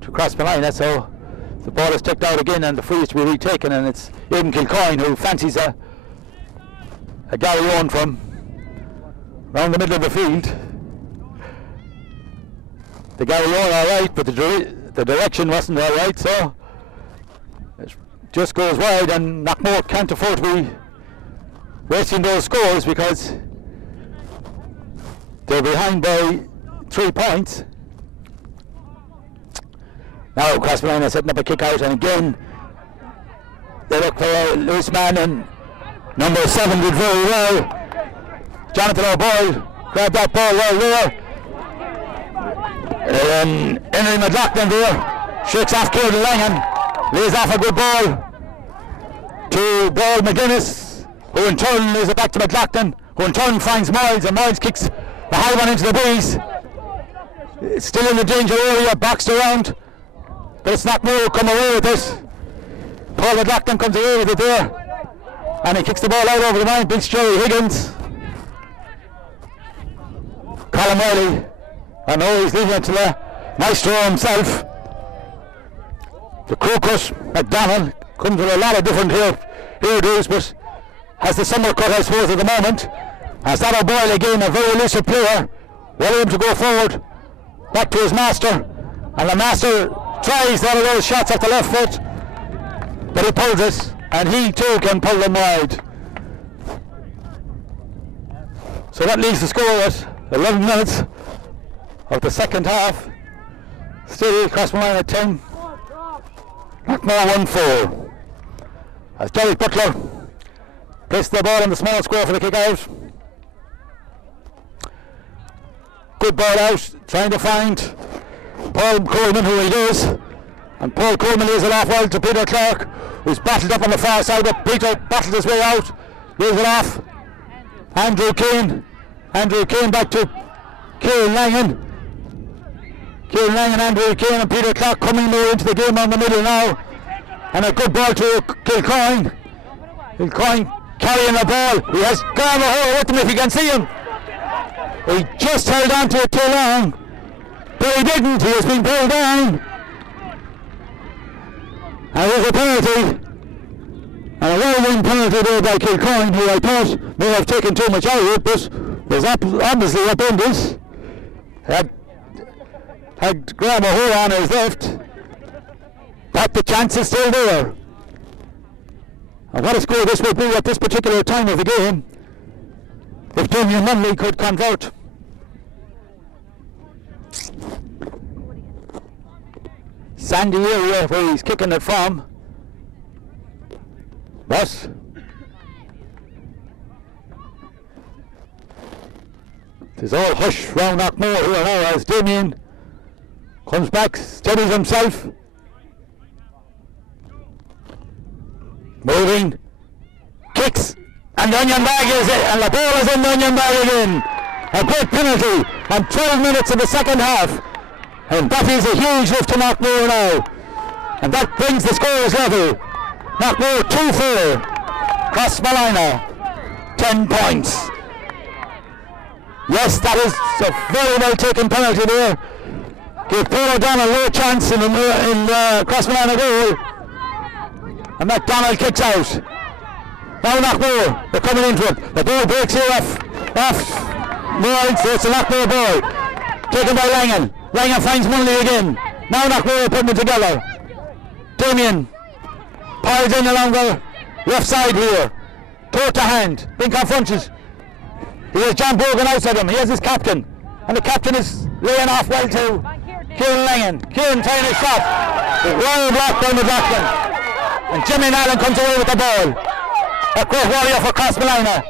to Crossmolina, so the ball is kicked out again and the free is to be retaken, and it's Aidan Kilcoyne who fancies a Gary Owen from around the middle of the field. The Gary Owen alright, but the direction wasn't alright, so it just goes wide, and Knockmore can't afford to be wasting those scores because they're behind by 3 points. Now Crossmolina setting up a kick out, and again they look for a loose man, and number 7 did very well. Jonathan O'Boyle grabbed that ball well there. Henry McLaughlin there shakes off Kieran Langan, lays off a good ball to Ball McGuinness, who in turn lays it back to McLaughlin, who in turn finds Miles, and Miles kicks the high one into the breeze. It's still in the danger area, boxed around, but it's Knockmore who come away with this. Paul McLaughlin comes away with it there, and he kicks the ball out over the line. Beats Jerry Higgins. Colin Riley, I know he's leaving it to the maestro himself. The Crocus McDonald comes with a lot of different hairdos, but has the summer cut, I suppose, at the moment. As that O'Boyle again, a very elusive player, well able to go forward, back to his master, and the master tries one of those shots off the left foot, but he pulls it, and he too can pull them wide. So that leaves the score at 11 minutes of the second half. Still Crossmolina 10, Knockmore 1-4. As Derek Butler placed the ball in the small square for the kick out. Good ball out, trying to find Paul Coleman, who he is, and Paul Coleman lays it off well to Peter Clark, who's battled up on the far side, but Peter battled his way out, lays it off. Andrew Kane back to Kieran Langan, Andrew Kane and Peter Clark coming more into the game on the middle now, and a good ball to Kilcoyne carrying the ball. He has Graham O'Hara with him, if you can see him. He just held on to it too long, but he didn't. He has been pulled down, and there's a penalty, and a well-won penalty there by Kilcoyne, who I thought may have taken too much out of it, but was obviously up in this. Had Graham O'Hara on his left, but the chance is still there. And what a score this will be at this particular time of the game if Damien Munley could convert. Sandy area where he's kicking it from, but there's all hush round Knockmore here now as Damien comes back, steadies himself, moving, kicks, and the onion bag is it, and the ball is in the onion bag again. A great penalty on 12 minutes of the second half, and that is a huge lift to Knockmore now, and that brings the scores level. Knockmore 2-4, Crossmolina 10 points. Yes, that is a very well taken penalty there. Gave Paul O'Donnell no chance in the Crossmolina goal, and McDonald kicks out. Now Knockmore, they're coming into it. The ball breaks here off Moyles, so it's a Knockmore ball. Taken by Langan. Langan finds Munley again. Now Knockmore putting it together. Damien piles in along the left side here. Toe to hand. Being confronted. He has John Brogan outside him. He has his captain. And the captain is laying off well to Kieran Langan. Kieran trying his shot. Well blocked by McLaughlin. And Jimmy Allen comes away with the ball. A great warrior for Crossmolina.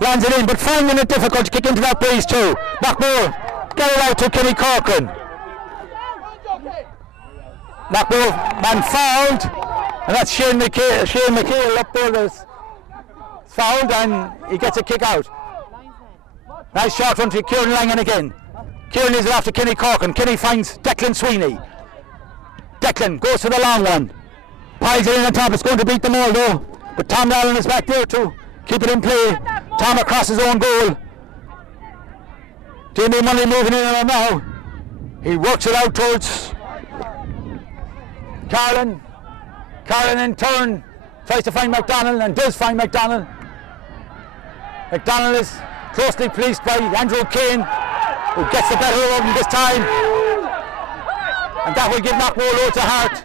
Lands it in, but finding it difficult to kick into that breeze too. Knockmore get it out to Kenny Corcoran. Knockmore man fouled. And that's Shane McHale up there that's fouled, and he gets a kick out. Nice shot run to Kieran Langan again. Kieran is after Kenny Corkin. Kenny finds Declan Sweeney. Declan goes to the long one. Piles it in on top. It's going to beat them all though. But Tom Allen is back there to keep it in play. Tom across his own goal. Jamie Munley moving in on him now. He works it out towards Carlin. Carlin in turn tries to find McDonald and does find McDonald. McDonald is closely policed by Andrew Kane, who gets the better of him this time. And that will give Knockmore loads of heart.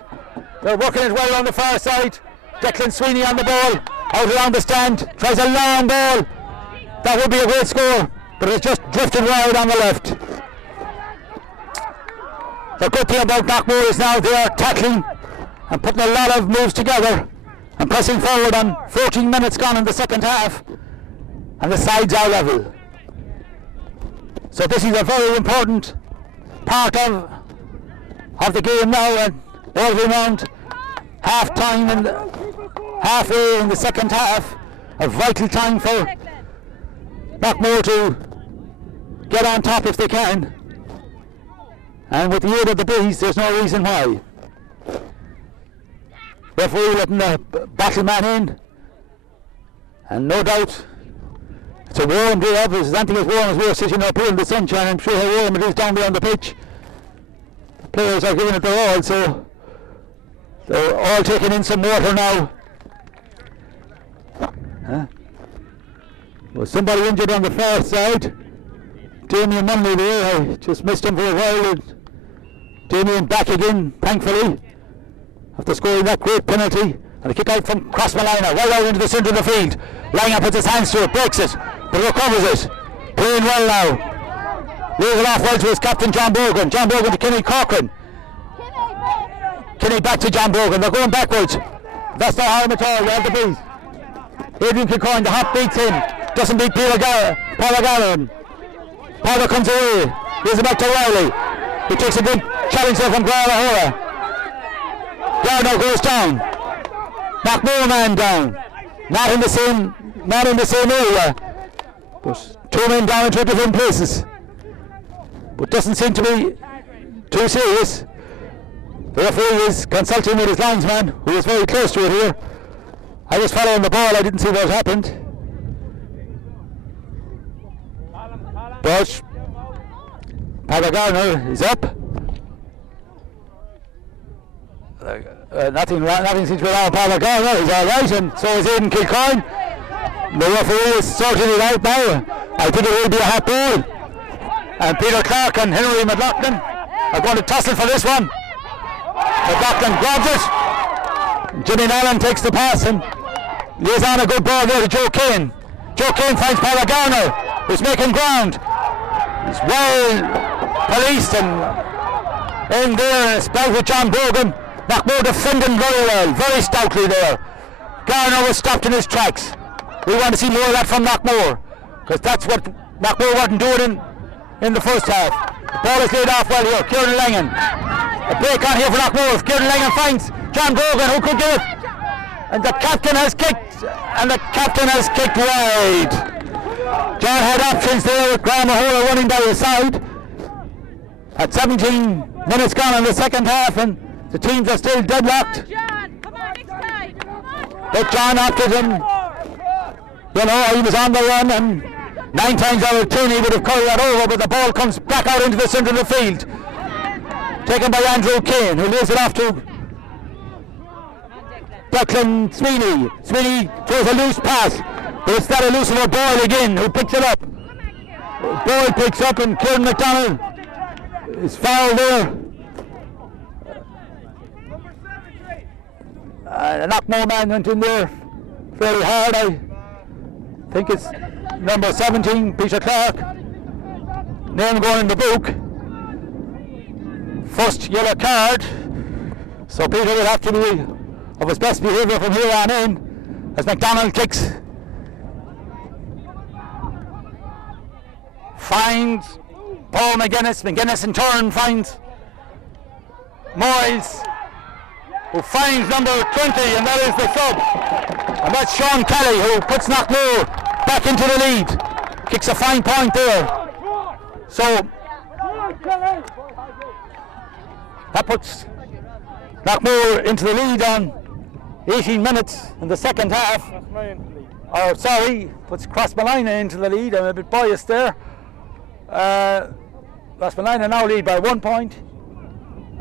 They're working it well on the far side. Declan Sweeney on the ball, out around the stand, tries a long ball. That would be a great score, but it's just drifted wide on the left. The good thing about Knockmore is now they are tackling and putting a lot of moves together and pressing forward on 14 minutes gone in the second half, and the sides are level. So this is a very important part of the game now, and all around half time and halfway in the second half, a vital time for Knockmore to get on top if they can, and with the aid of the bees there's no reason why. Referee letting the battle man in, and no doubt it's a warm day up. It's anything as warm as we're sitting up here in the sunshine. I'm sure how warm it is down there on the pitch. The players are giving it their all, so they're all taking in some water now. Was somebody injured on the far side? Damien Munley there. I just missed him for a while. Damien back again, thankfully, after scoring that great penalty. And a kick out from Crossmolina, right out into the centre of the field. Langan puts his hands to it, breaks it, but recovers it. Playing well now. Lays it off well to his captain, John Brogan. John Brogan to Kenny Corcoran. Kenny back to John Brogan. They're going backwards. That's not harm at all. You have the beat. Adrian Kilcoyne, the hop beats him. Doesn't beat Paul O'Gallagher. Paul comes away. Gives it back to Riley. He takes a good challenge there from Graham. Gardner goes down. Knockmore man down. Not in the same area, but two men down in two different places. But doesn't seem to be too serious. The referee is consulting with his linesman, who is very close to it here. I was following the ball, I didn't see what happened. But Paddy Garner is up. Nothing seems to be wrong with Paddy Garner. He's all right, and so is Aidan Kilcoyne. The referee is sorting it out now. I think it will be a hot ball. And Peter Clark and Henry McLaughlin are going to tussle for this one. McLaughlin grabs it. Jimmy Allen takes the pass and lays on a good ball there to Joe Kane. Joe Kane finds Paddy Garner, who's making ground. He's well policed and in there, and it's back with John Brogan. Knockmore defending very well, very stoutly there. Garner was stopped in his tracks. We want to see more of that from Knockmore, because that's what Knockmore wasn't doing in the first half. The ball is laid off well here. Kieran Langan. A break on here for Knockmore. Kieran Langan finds John Brogan, who could get it. And the captain has kicked, wide. John had options there with Graham O'Hara running by his side. At 17 minutes gone in the second half, and the teams are still deadlocked. But John opted him. You know, he was on the run, and 9 times out of 10 he would have carried that over, but the ball comes back out into the centre of the field. Taken by Andrew Kane, who lays it off to Declan Sweeney. Sweeney throws a loose pass, but it's that elusive of Boyle again, who picks it up. Boyle picks up, and Kieran McDonald is fouled there. A Knockmore man went in there fairly hard. I think it's number 17, Peter Clark. Name going in the book. First yellow card. So Peter will have to be of his best behaviour from here on in, as McDonald kicks. Finds Paul McGuinness. McGuinness in turn finds Moyles. who finds number 20, and that is the sub. And that's Sean Kelly, who puts Knockmore back into the lead. Kicks a fine point there. So that puts Knockmore into the lead on 18 minutes in the second half. Oh, sorry, puts Crossmolina into the lead. I'm a bit biased there. Crossmolina now lead by 1 point,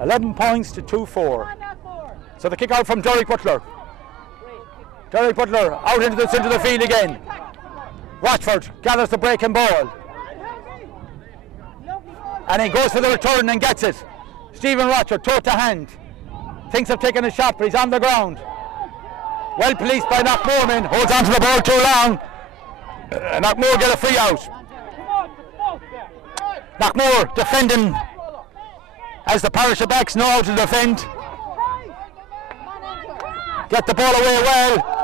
11 points to 2-4. So the kick out from Derek Butler. Derek Butler out into the centre of the field again. Rochford gathers the breaking ball. And he goes for the return and gets it. Stephen Rochford, toe to hand. Thinks of taking a shot, but he's on the ground. Well policed by Knockmore, holds on to the ball too long. Knockmore get a free out. Knockmore defending as the parish of backs know how to defend. Get the ball away well.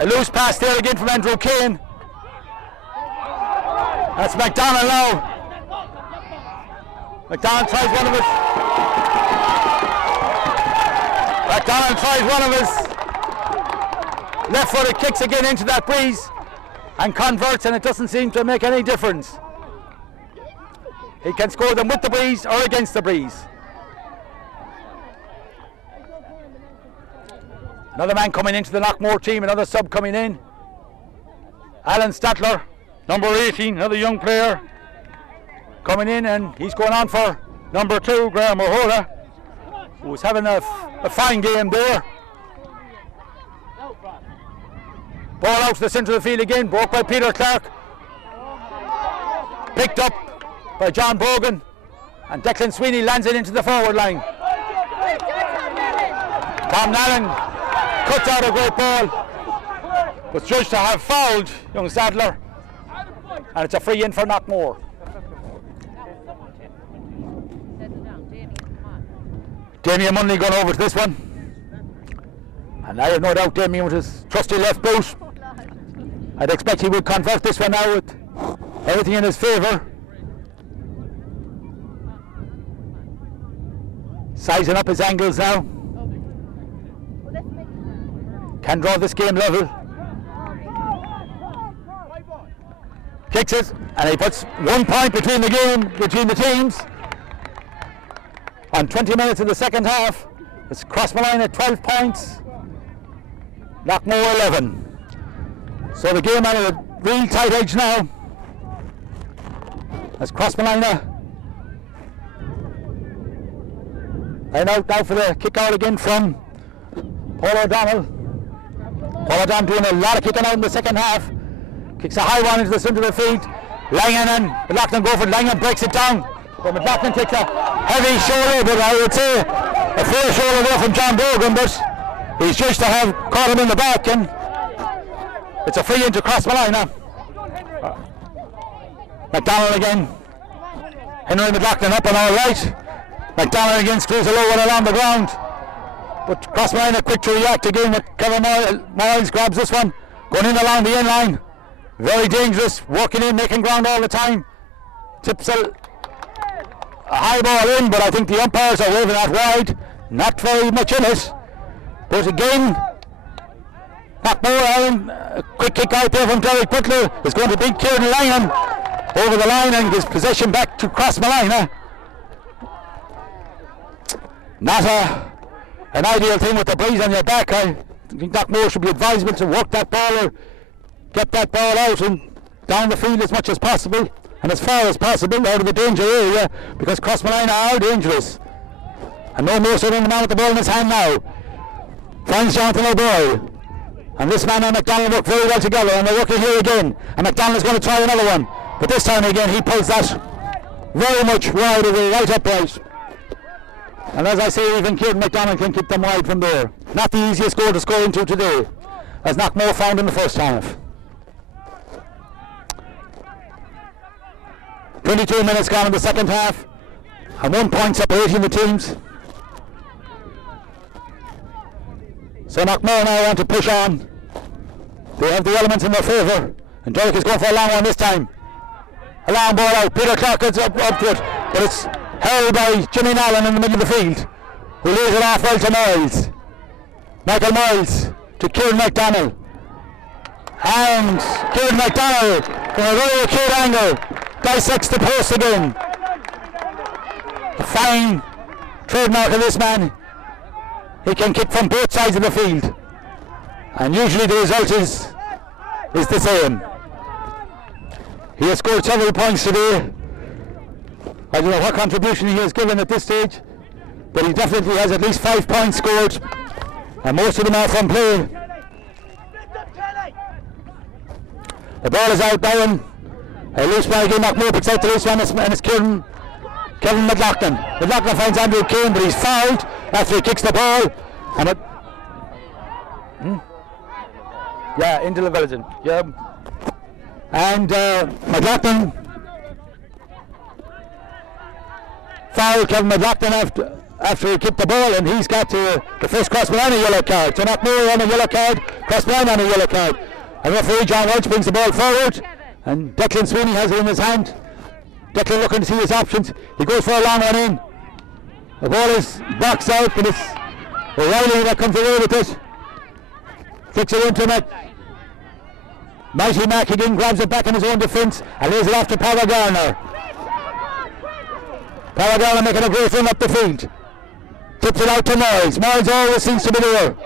A loose pass there again from Andrew Kane. That's McDonald now. McDonald tries one of his. McDonald tries one of his left-footed kicks again into that breeze and converts, and it doesn't seem to make any difference. He can score them with the breeze or against the breeze. Another man coming into the Knockmore team, another sub coming in. Alan Statler, number 18, another young player coming in, and he's going on for number 2, Graham O'Hora, who's having a fine game there. Ball out to the centre of the field again, broke by Peter Clark. Picked up by John Bogan, and Declan Sweeney lands it into the forward line. Tom Nallen cuts out a great ball, was judged to have fouled young Sadler, and it's a free in for Knockmore. Damien Munley going over to this one, and I have no doubt Damien with his trusty left boot. I'd expect he would convert this one now with everything in his favour. Sizing up his angles now. Can draw this game level. Kicks it, and he puts 1 point between the game, between the teams. On 20 minutes in the second half, it's Crossmolina 12 points, Knockmore 11. So the game on a real tight edge now, as Crossmolina line out now for the kick out again from Paul O'Donnell. Paul O'Donnell doing a lot of kicking out in the second half. Kicks a high one into the centre of the field. Langan and McLaughlin go for it. Langan breaks it down. But McLaughlin takes a heavy shoulder, but I would say a fair shoulder there from John Bogan, but he's just to have caught him in the back, and it's a free into Crossmolina. McDonald again. Henry McLaughlin up and all right. McDonald again screws a low one along the ground. But Crossmolina quick to react again with Kevin Miles grabs this one. Going in along the end line. Very dangerous. Working in, making ground all the time. Tips a high ball in, but I think the umpires are waving that wide. Not very much in it. But again, Knockmore, a quick kick out there from Derek Butler is going to beat Kieran Langan over the line and gives possession back to Crossmolina. Not an ideal thing with the breeze on your back. I think Knockmore should be advisable to work that ball or get that ball out and down the field as much as possible and as far as possible out of the danger area, because Crossmolina are dangerous. And no more so than the man with the ball in his hand now finds Jonathan O'Boyle. And this man and McDonald work very well together, and they're working here again. And McDonald is going to try another one, but this time again he pulls that very much wide of the right upright. And as I say, even Kieran McDonald can kick them wide from there. Not the easiest goal to score into today, as Knockmore found in the first half. 22 minutes gone in the second half, and 1 point separating the teams. So Knockmore now want to push on. They have the elements in their favour, and Derek is going for a long one this time. A long ball out. Peter Clark gets up to it, but it's held by Jimmy Allen in the middle of the field. who lays it off well to Miles. Michael Miles to Kieran McDonald. And Kieran McDonald from a very acute angle dissects the post again. A fine trademark of this man. He can kick from both sides of the field. And usually the result is the same. He has scored several points today. I don't know what contribution he has given at this stage, but he definitely has at least 5 points scored, and most of them are from play. The ball is out down. A loose ball again. Knockmore picks out the loose one, and it's Kevin McLaughlin. McLaughlin finds Andrew Kane, but he's fouled after he kicks the ball. And it. Yeah, into the Belgian. Yeah. And McLaughlin fouled Kevin McLaughlin after he kicked the ball, and he's got the first Crossmolina yellow card. So Knockmore on a yellow card, Crossmolina on a yellow card. And referee John Welch brings the ball forward, and Declan Sweeney has it in his hand. Declan looking to see his options. He goes for a long one in. The ball is boxed out, but it's O'Reilly that comes away with it. Flicks it into Mac. Mighty Mac again grabs it back in his own defence and lays it off to Power Garner. Power Garner making a great run up the field. Tips it out to Miles. Miles always seems to be there.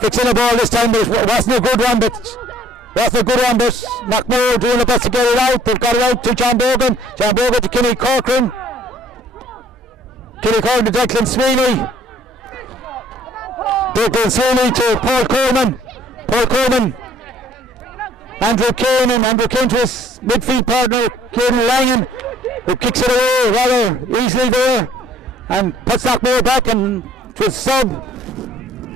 Fixing the ball this time, but it wasn't a good one, but Knockmore doing the best to get it out. They've got it out to John Bogan. John Bogan to Kenny Corcoran. Kenny Corcoran to Declan Sweeney. Declan Sweeney to Paul Coleman. Paul Coleman. Andrew Kane, and Andrew Kane to his midfield partner, Kieran Langan, who kicks it away rather easily there and puts Knockmore back, and to his sub,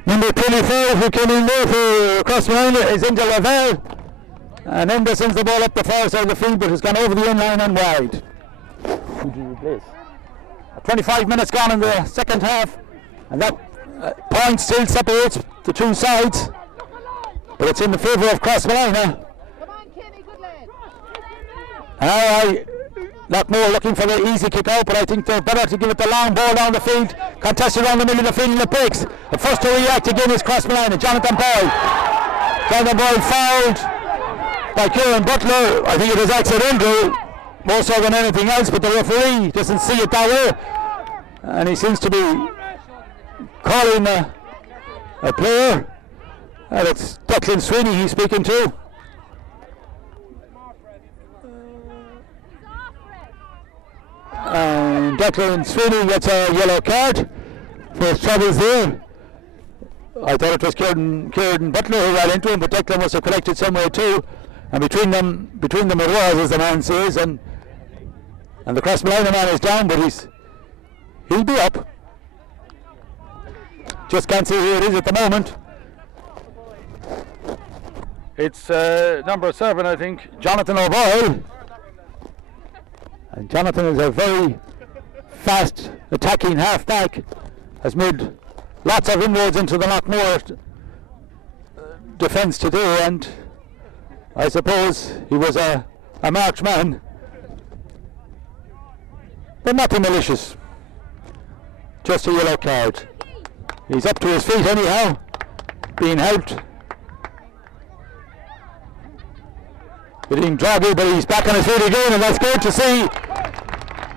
number 25, who came in there for Crossmolina, is into Lavelle. And Enda sends the ball up the far side of the field, but has gone over the end line and wide. 25 minutes gone in the second half, and that point still separates the two sides, but it's in the favour of Crossmolina. Knockmore looking for the easy kick out, but I think they're better to give it the long ball down the field. Contested around the middle of the field, and it breaks. The first to react again is Crossmolina. Jonathan Boyle. Jonathan Boyle fouled by Kieran Butler. I think it was accidental, more so than anything else, but the referee doesn't see it that way, and he seems to be calling a player. And it's Declan Sweeney he's speaking to. And Declan Sweeney gets a yellow card for his troubles there. I thought it was Kieran Butler who ran into him, but Declan must have collected somewhere too. And between them it was, as the man says, and the Crossmolina man is down, but he'll be up. Just can't see who it is at the moment. It's number 7, I think, Jonathan O'Boyle. And Jonathan is a very fast attacking half-back, has made lots of inroads into the Knockmore defence today, and I suppose he was a marked man, but nothing malicious, just a yellow card. He's up to his feet anyhow, being helped. Getting draggy, but he's back on his feet again, and that's good to see.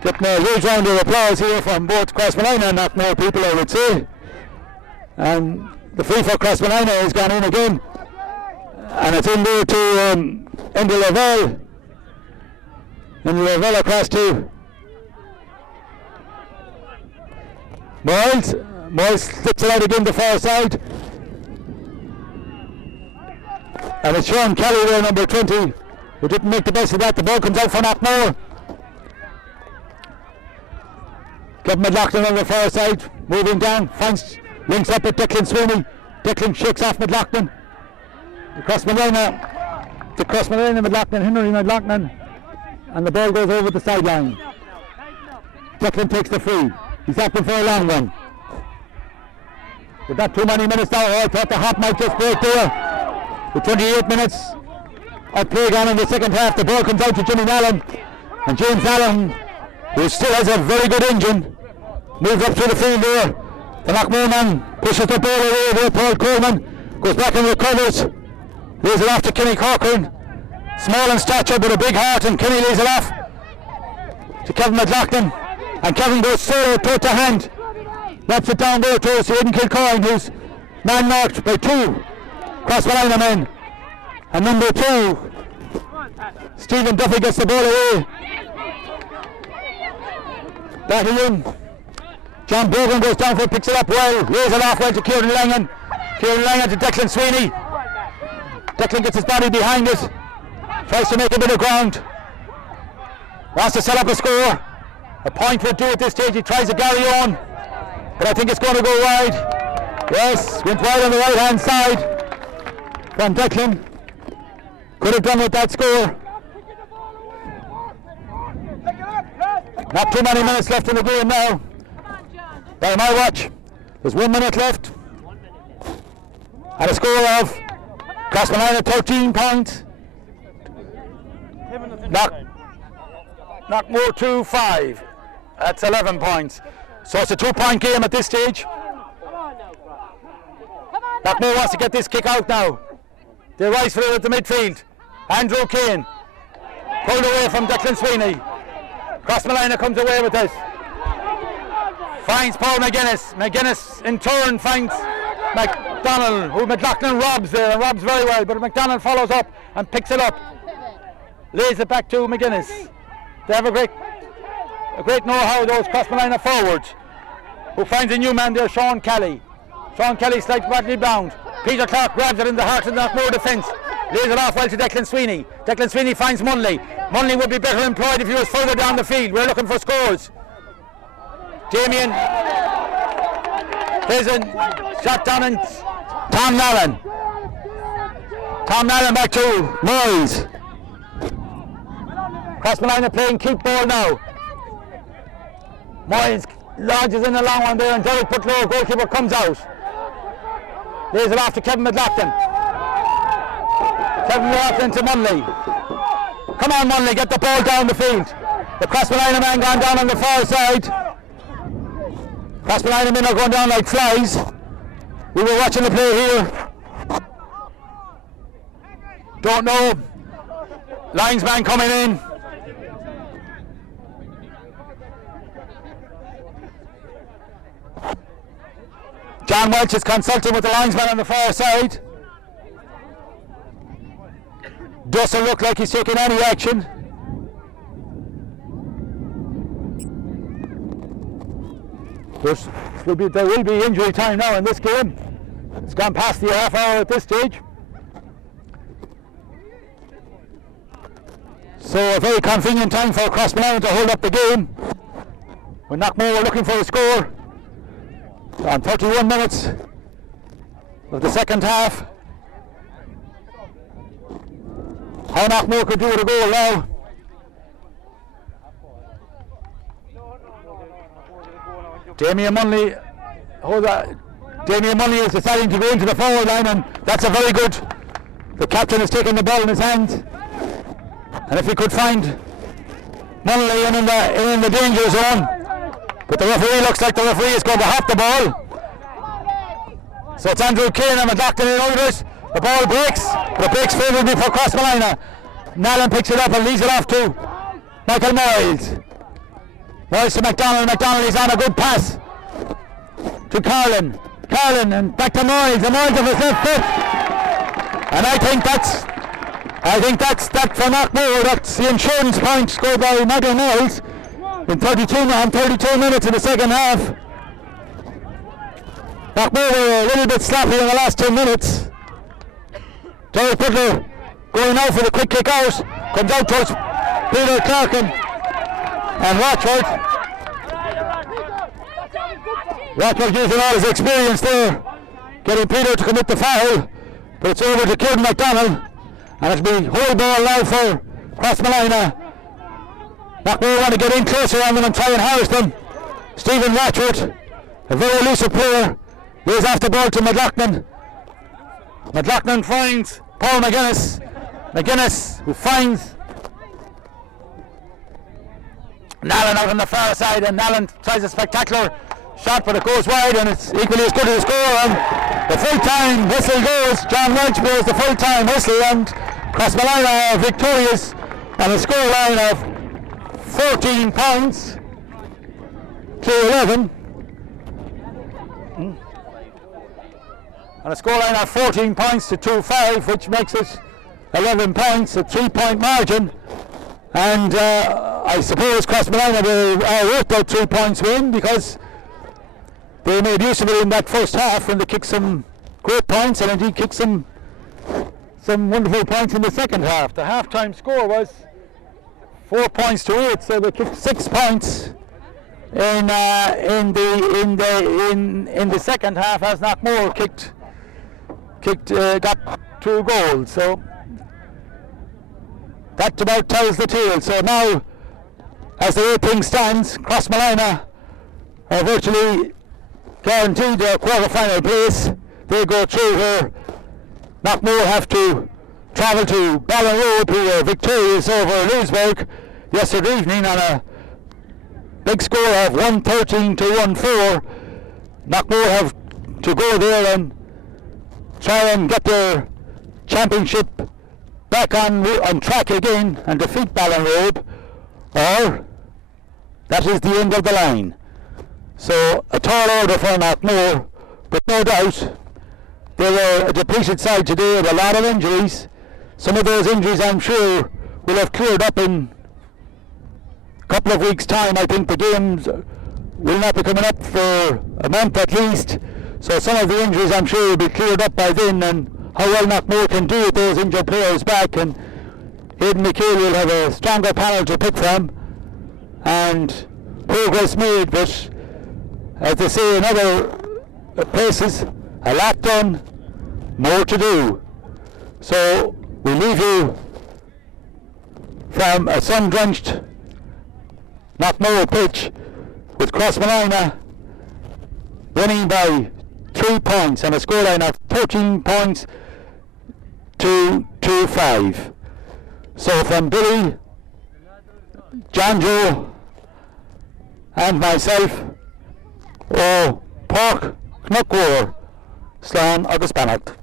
Getting a huge round of applause here from both Crossmolina and Knockmore people, I would say. And the free for Crossmolina has gone in again, and it's in there to Enda Lavelle. And Lavelle across to Miles. Miles slips it out again the far side. And it's Sean Kelly there, number 20, who didn't make the best of that. The ball comes out for Knockmore. Kevin McLaughlin on the far side, moving down, links up with Declan Sweeney. Declan shakes off McLaughlin. The Crossmolina McLaughlin, Henry McLaughlin, and the ball goes over the sideline. Declan takes the free. He's after for a long one. With not too many minutes now, I thought the hop might just break there. With 28 minutes of play gone in the second half, the ball comes out to Jimmy Allen, and James Allen, who still has a very good engine, moves up through the field there, The Knockmore man pushes the ball away there. Paul Coleman goes back and recovers. Lays it off to Kenny Corcoran. Small in stature but a big heart, and Kenny lays it off to Kevin McLaughlin. And Kevin goes solo, toe to hand. Laps it down there towards Aidan Kilcoyne, who's man marked by 2 Crossmolina men. And number 2, Stephen Duffy, gets the ball away. Batting in. John Bogan goes down for it, picks it up well, lays it off well to Kieran Langan. Kieran Langan to Declan Sweeney. Declan gets his body behind it, tries to make a bit of ground, wants to set up a score. A point would do at this stage. He tries to carry on, but I think it's going to go wide. Yes, went wide on the right hand side from Declan. Could have done with that score. Not too many minutes left in the game now. By my watch, there's 1 minute left. And a score of Crossmolina 13 points. Knockmore 2-5. That's 11 points. So it's a 2-point game at this stage. Knockmore wants to get this kick out now. They rise for it at the midfield. Andrew Kane pulled away from Declan Sweeney. Crossmolina comes away with this. Finds Paul McGuinness. McGuinness in turn finds McDonald, who McLaughlin robs there, and robs very well, but McDonald follows up and picks it up. Lays it back to McGuinness. They have a great know-how, those Crossmolina forwards, who finds a new man there, Sean Kelly. Sean Kelly slides badly bound. Peter Clark grabs it in the heart of the Knockmore defence. Lays it off well to Declan Sweeney. Declan Sweeney finds Munley. Munley would be better employed if he was further down the field. We're looking for scores. Damien. There's a shot down and Tom Nallen. Tom Nallen back to Moyes. Crossmolina playing keep ball now. Moyes lodges in a long one there, and Derek Butler, goalkeeper, comes out. Lays it off to Kevin McLaughlin. Kevin McLaughlin to Munley. Come on, Munley, get the ball down the field. The Crossmolina man gone down on the far side. Crossmolina men are going down like flies. We were watching the play here. Don't know. Linesman coming in. John Welch is consulting with the linesman on the far side. Doesn't look like he's taking any action. There will be injury time now in this game. It's gone past the half hour at this stage. So a very convenient time for Crossmolina to hold up the game. When Knockmore were looking for a score. On 31 minutes of the second half. How Knockmore could do with a goal now. Damien Munley is deciding to go into the forward line, and that's a very good. The captain has taken the ball in his hands, and if he could find Munley in the danger zone, but the referee looks like the referee is going to have the ball. So it's Andrew Kane and McLaughlin in others. The ball breaks, but it breaks favourably for Crossmolina. Nallen picks it up and leaves it off to Michael Moyles. Moyles to McDonald. McDonald is on a good pass to Carlin. Carlin and back to Moyles. And Moyles of his left foot. And I think that's that for Knockmore. That's the insurance point scored by Michael Moyles in 32 minutes in the second half. Knockmore were a little bit sloppy in the last 10 minutes. Derek Butler going out for the quick kick out. Comes out towards Peter Clark and Rochford. Rochford using all his experience there, getting Peter to commit the foul. But it's over to Kieran McDonald. And it'll be whole ball now for Crossmolina. Knockmore want to get in closer on them and try and harass them. Stephen Rochford, a very elusive player, lays off the ball to McLaughlin. McLaughlin finds Paul McGuinness. McGuinness, who finds Nallen out on the far side, and Nallen tries a spectacular shot, but it goes wide, and it's equally as good as a score. And the full-time whistle goes. John Welch blows the full-time whistle, and Crossmolina are victorious on a scoreline of 14 points to 11. On a scoreline of 14 points to 2-5, which makes it 11 points, a 3-point margin. And I suppose Crossmolina are worth that 3 points win, because they made use of it in that first half when they kicked some great points, and indeed kicked some wonderful points in the second half. The half-time score was 4 points to 8, so they kicked 6 points in the second half, as Knockmore got 2 goals. So that about tells the tale. So now, as the way things stands, Crossmolina are virtually guaranteed their quarter-final place. They go through here. Knockmore have to travel to Ballinrobe, who were victorious over Lewisburg yesterday evening on a big score of 113 to 1-4. Knockmore have to go there and try and get their championship back on track again and defeat Ballinrobe, or that is the end of the line. So a tall order for Knockmore, but no doubt they were a depleted side today with a lot of injuries. Some of those injuries, I'm sure, will have cleared up in a couple of weeks' time. I think the games will not be coming up for a month at least, so some of the injuries, I'm sure, will be cleared up by then, and how well Knockmore can do with those injured players back, and Aidan McHale will have a stronger panel to pick from, and progress made. But as they say in other places, a lot done, more to do. So we leave you from a sun-drenched Knockmore pitch with Crossmolina winning by 3 points and a scoreline of 13 points to 2-5. So from Billy, John Joe and myself, Park Knockmore, Slán agus Bannacht.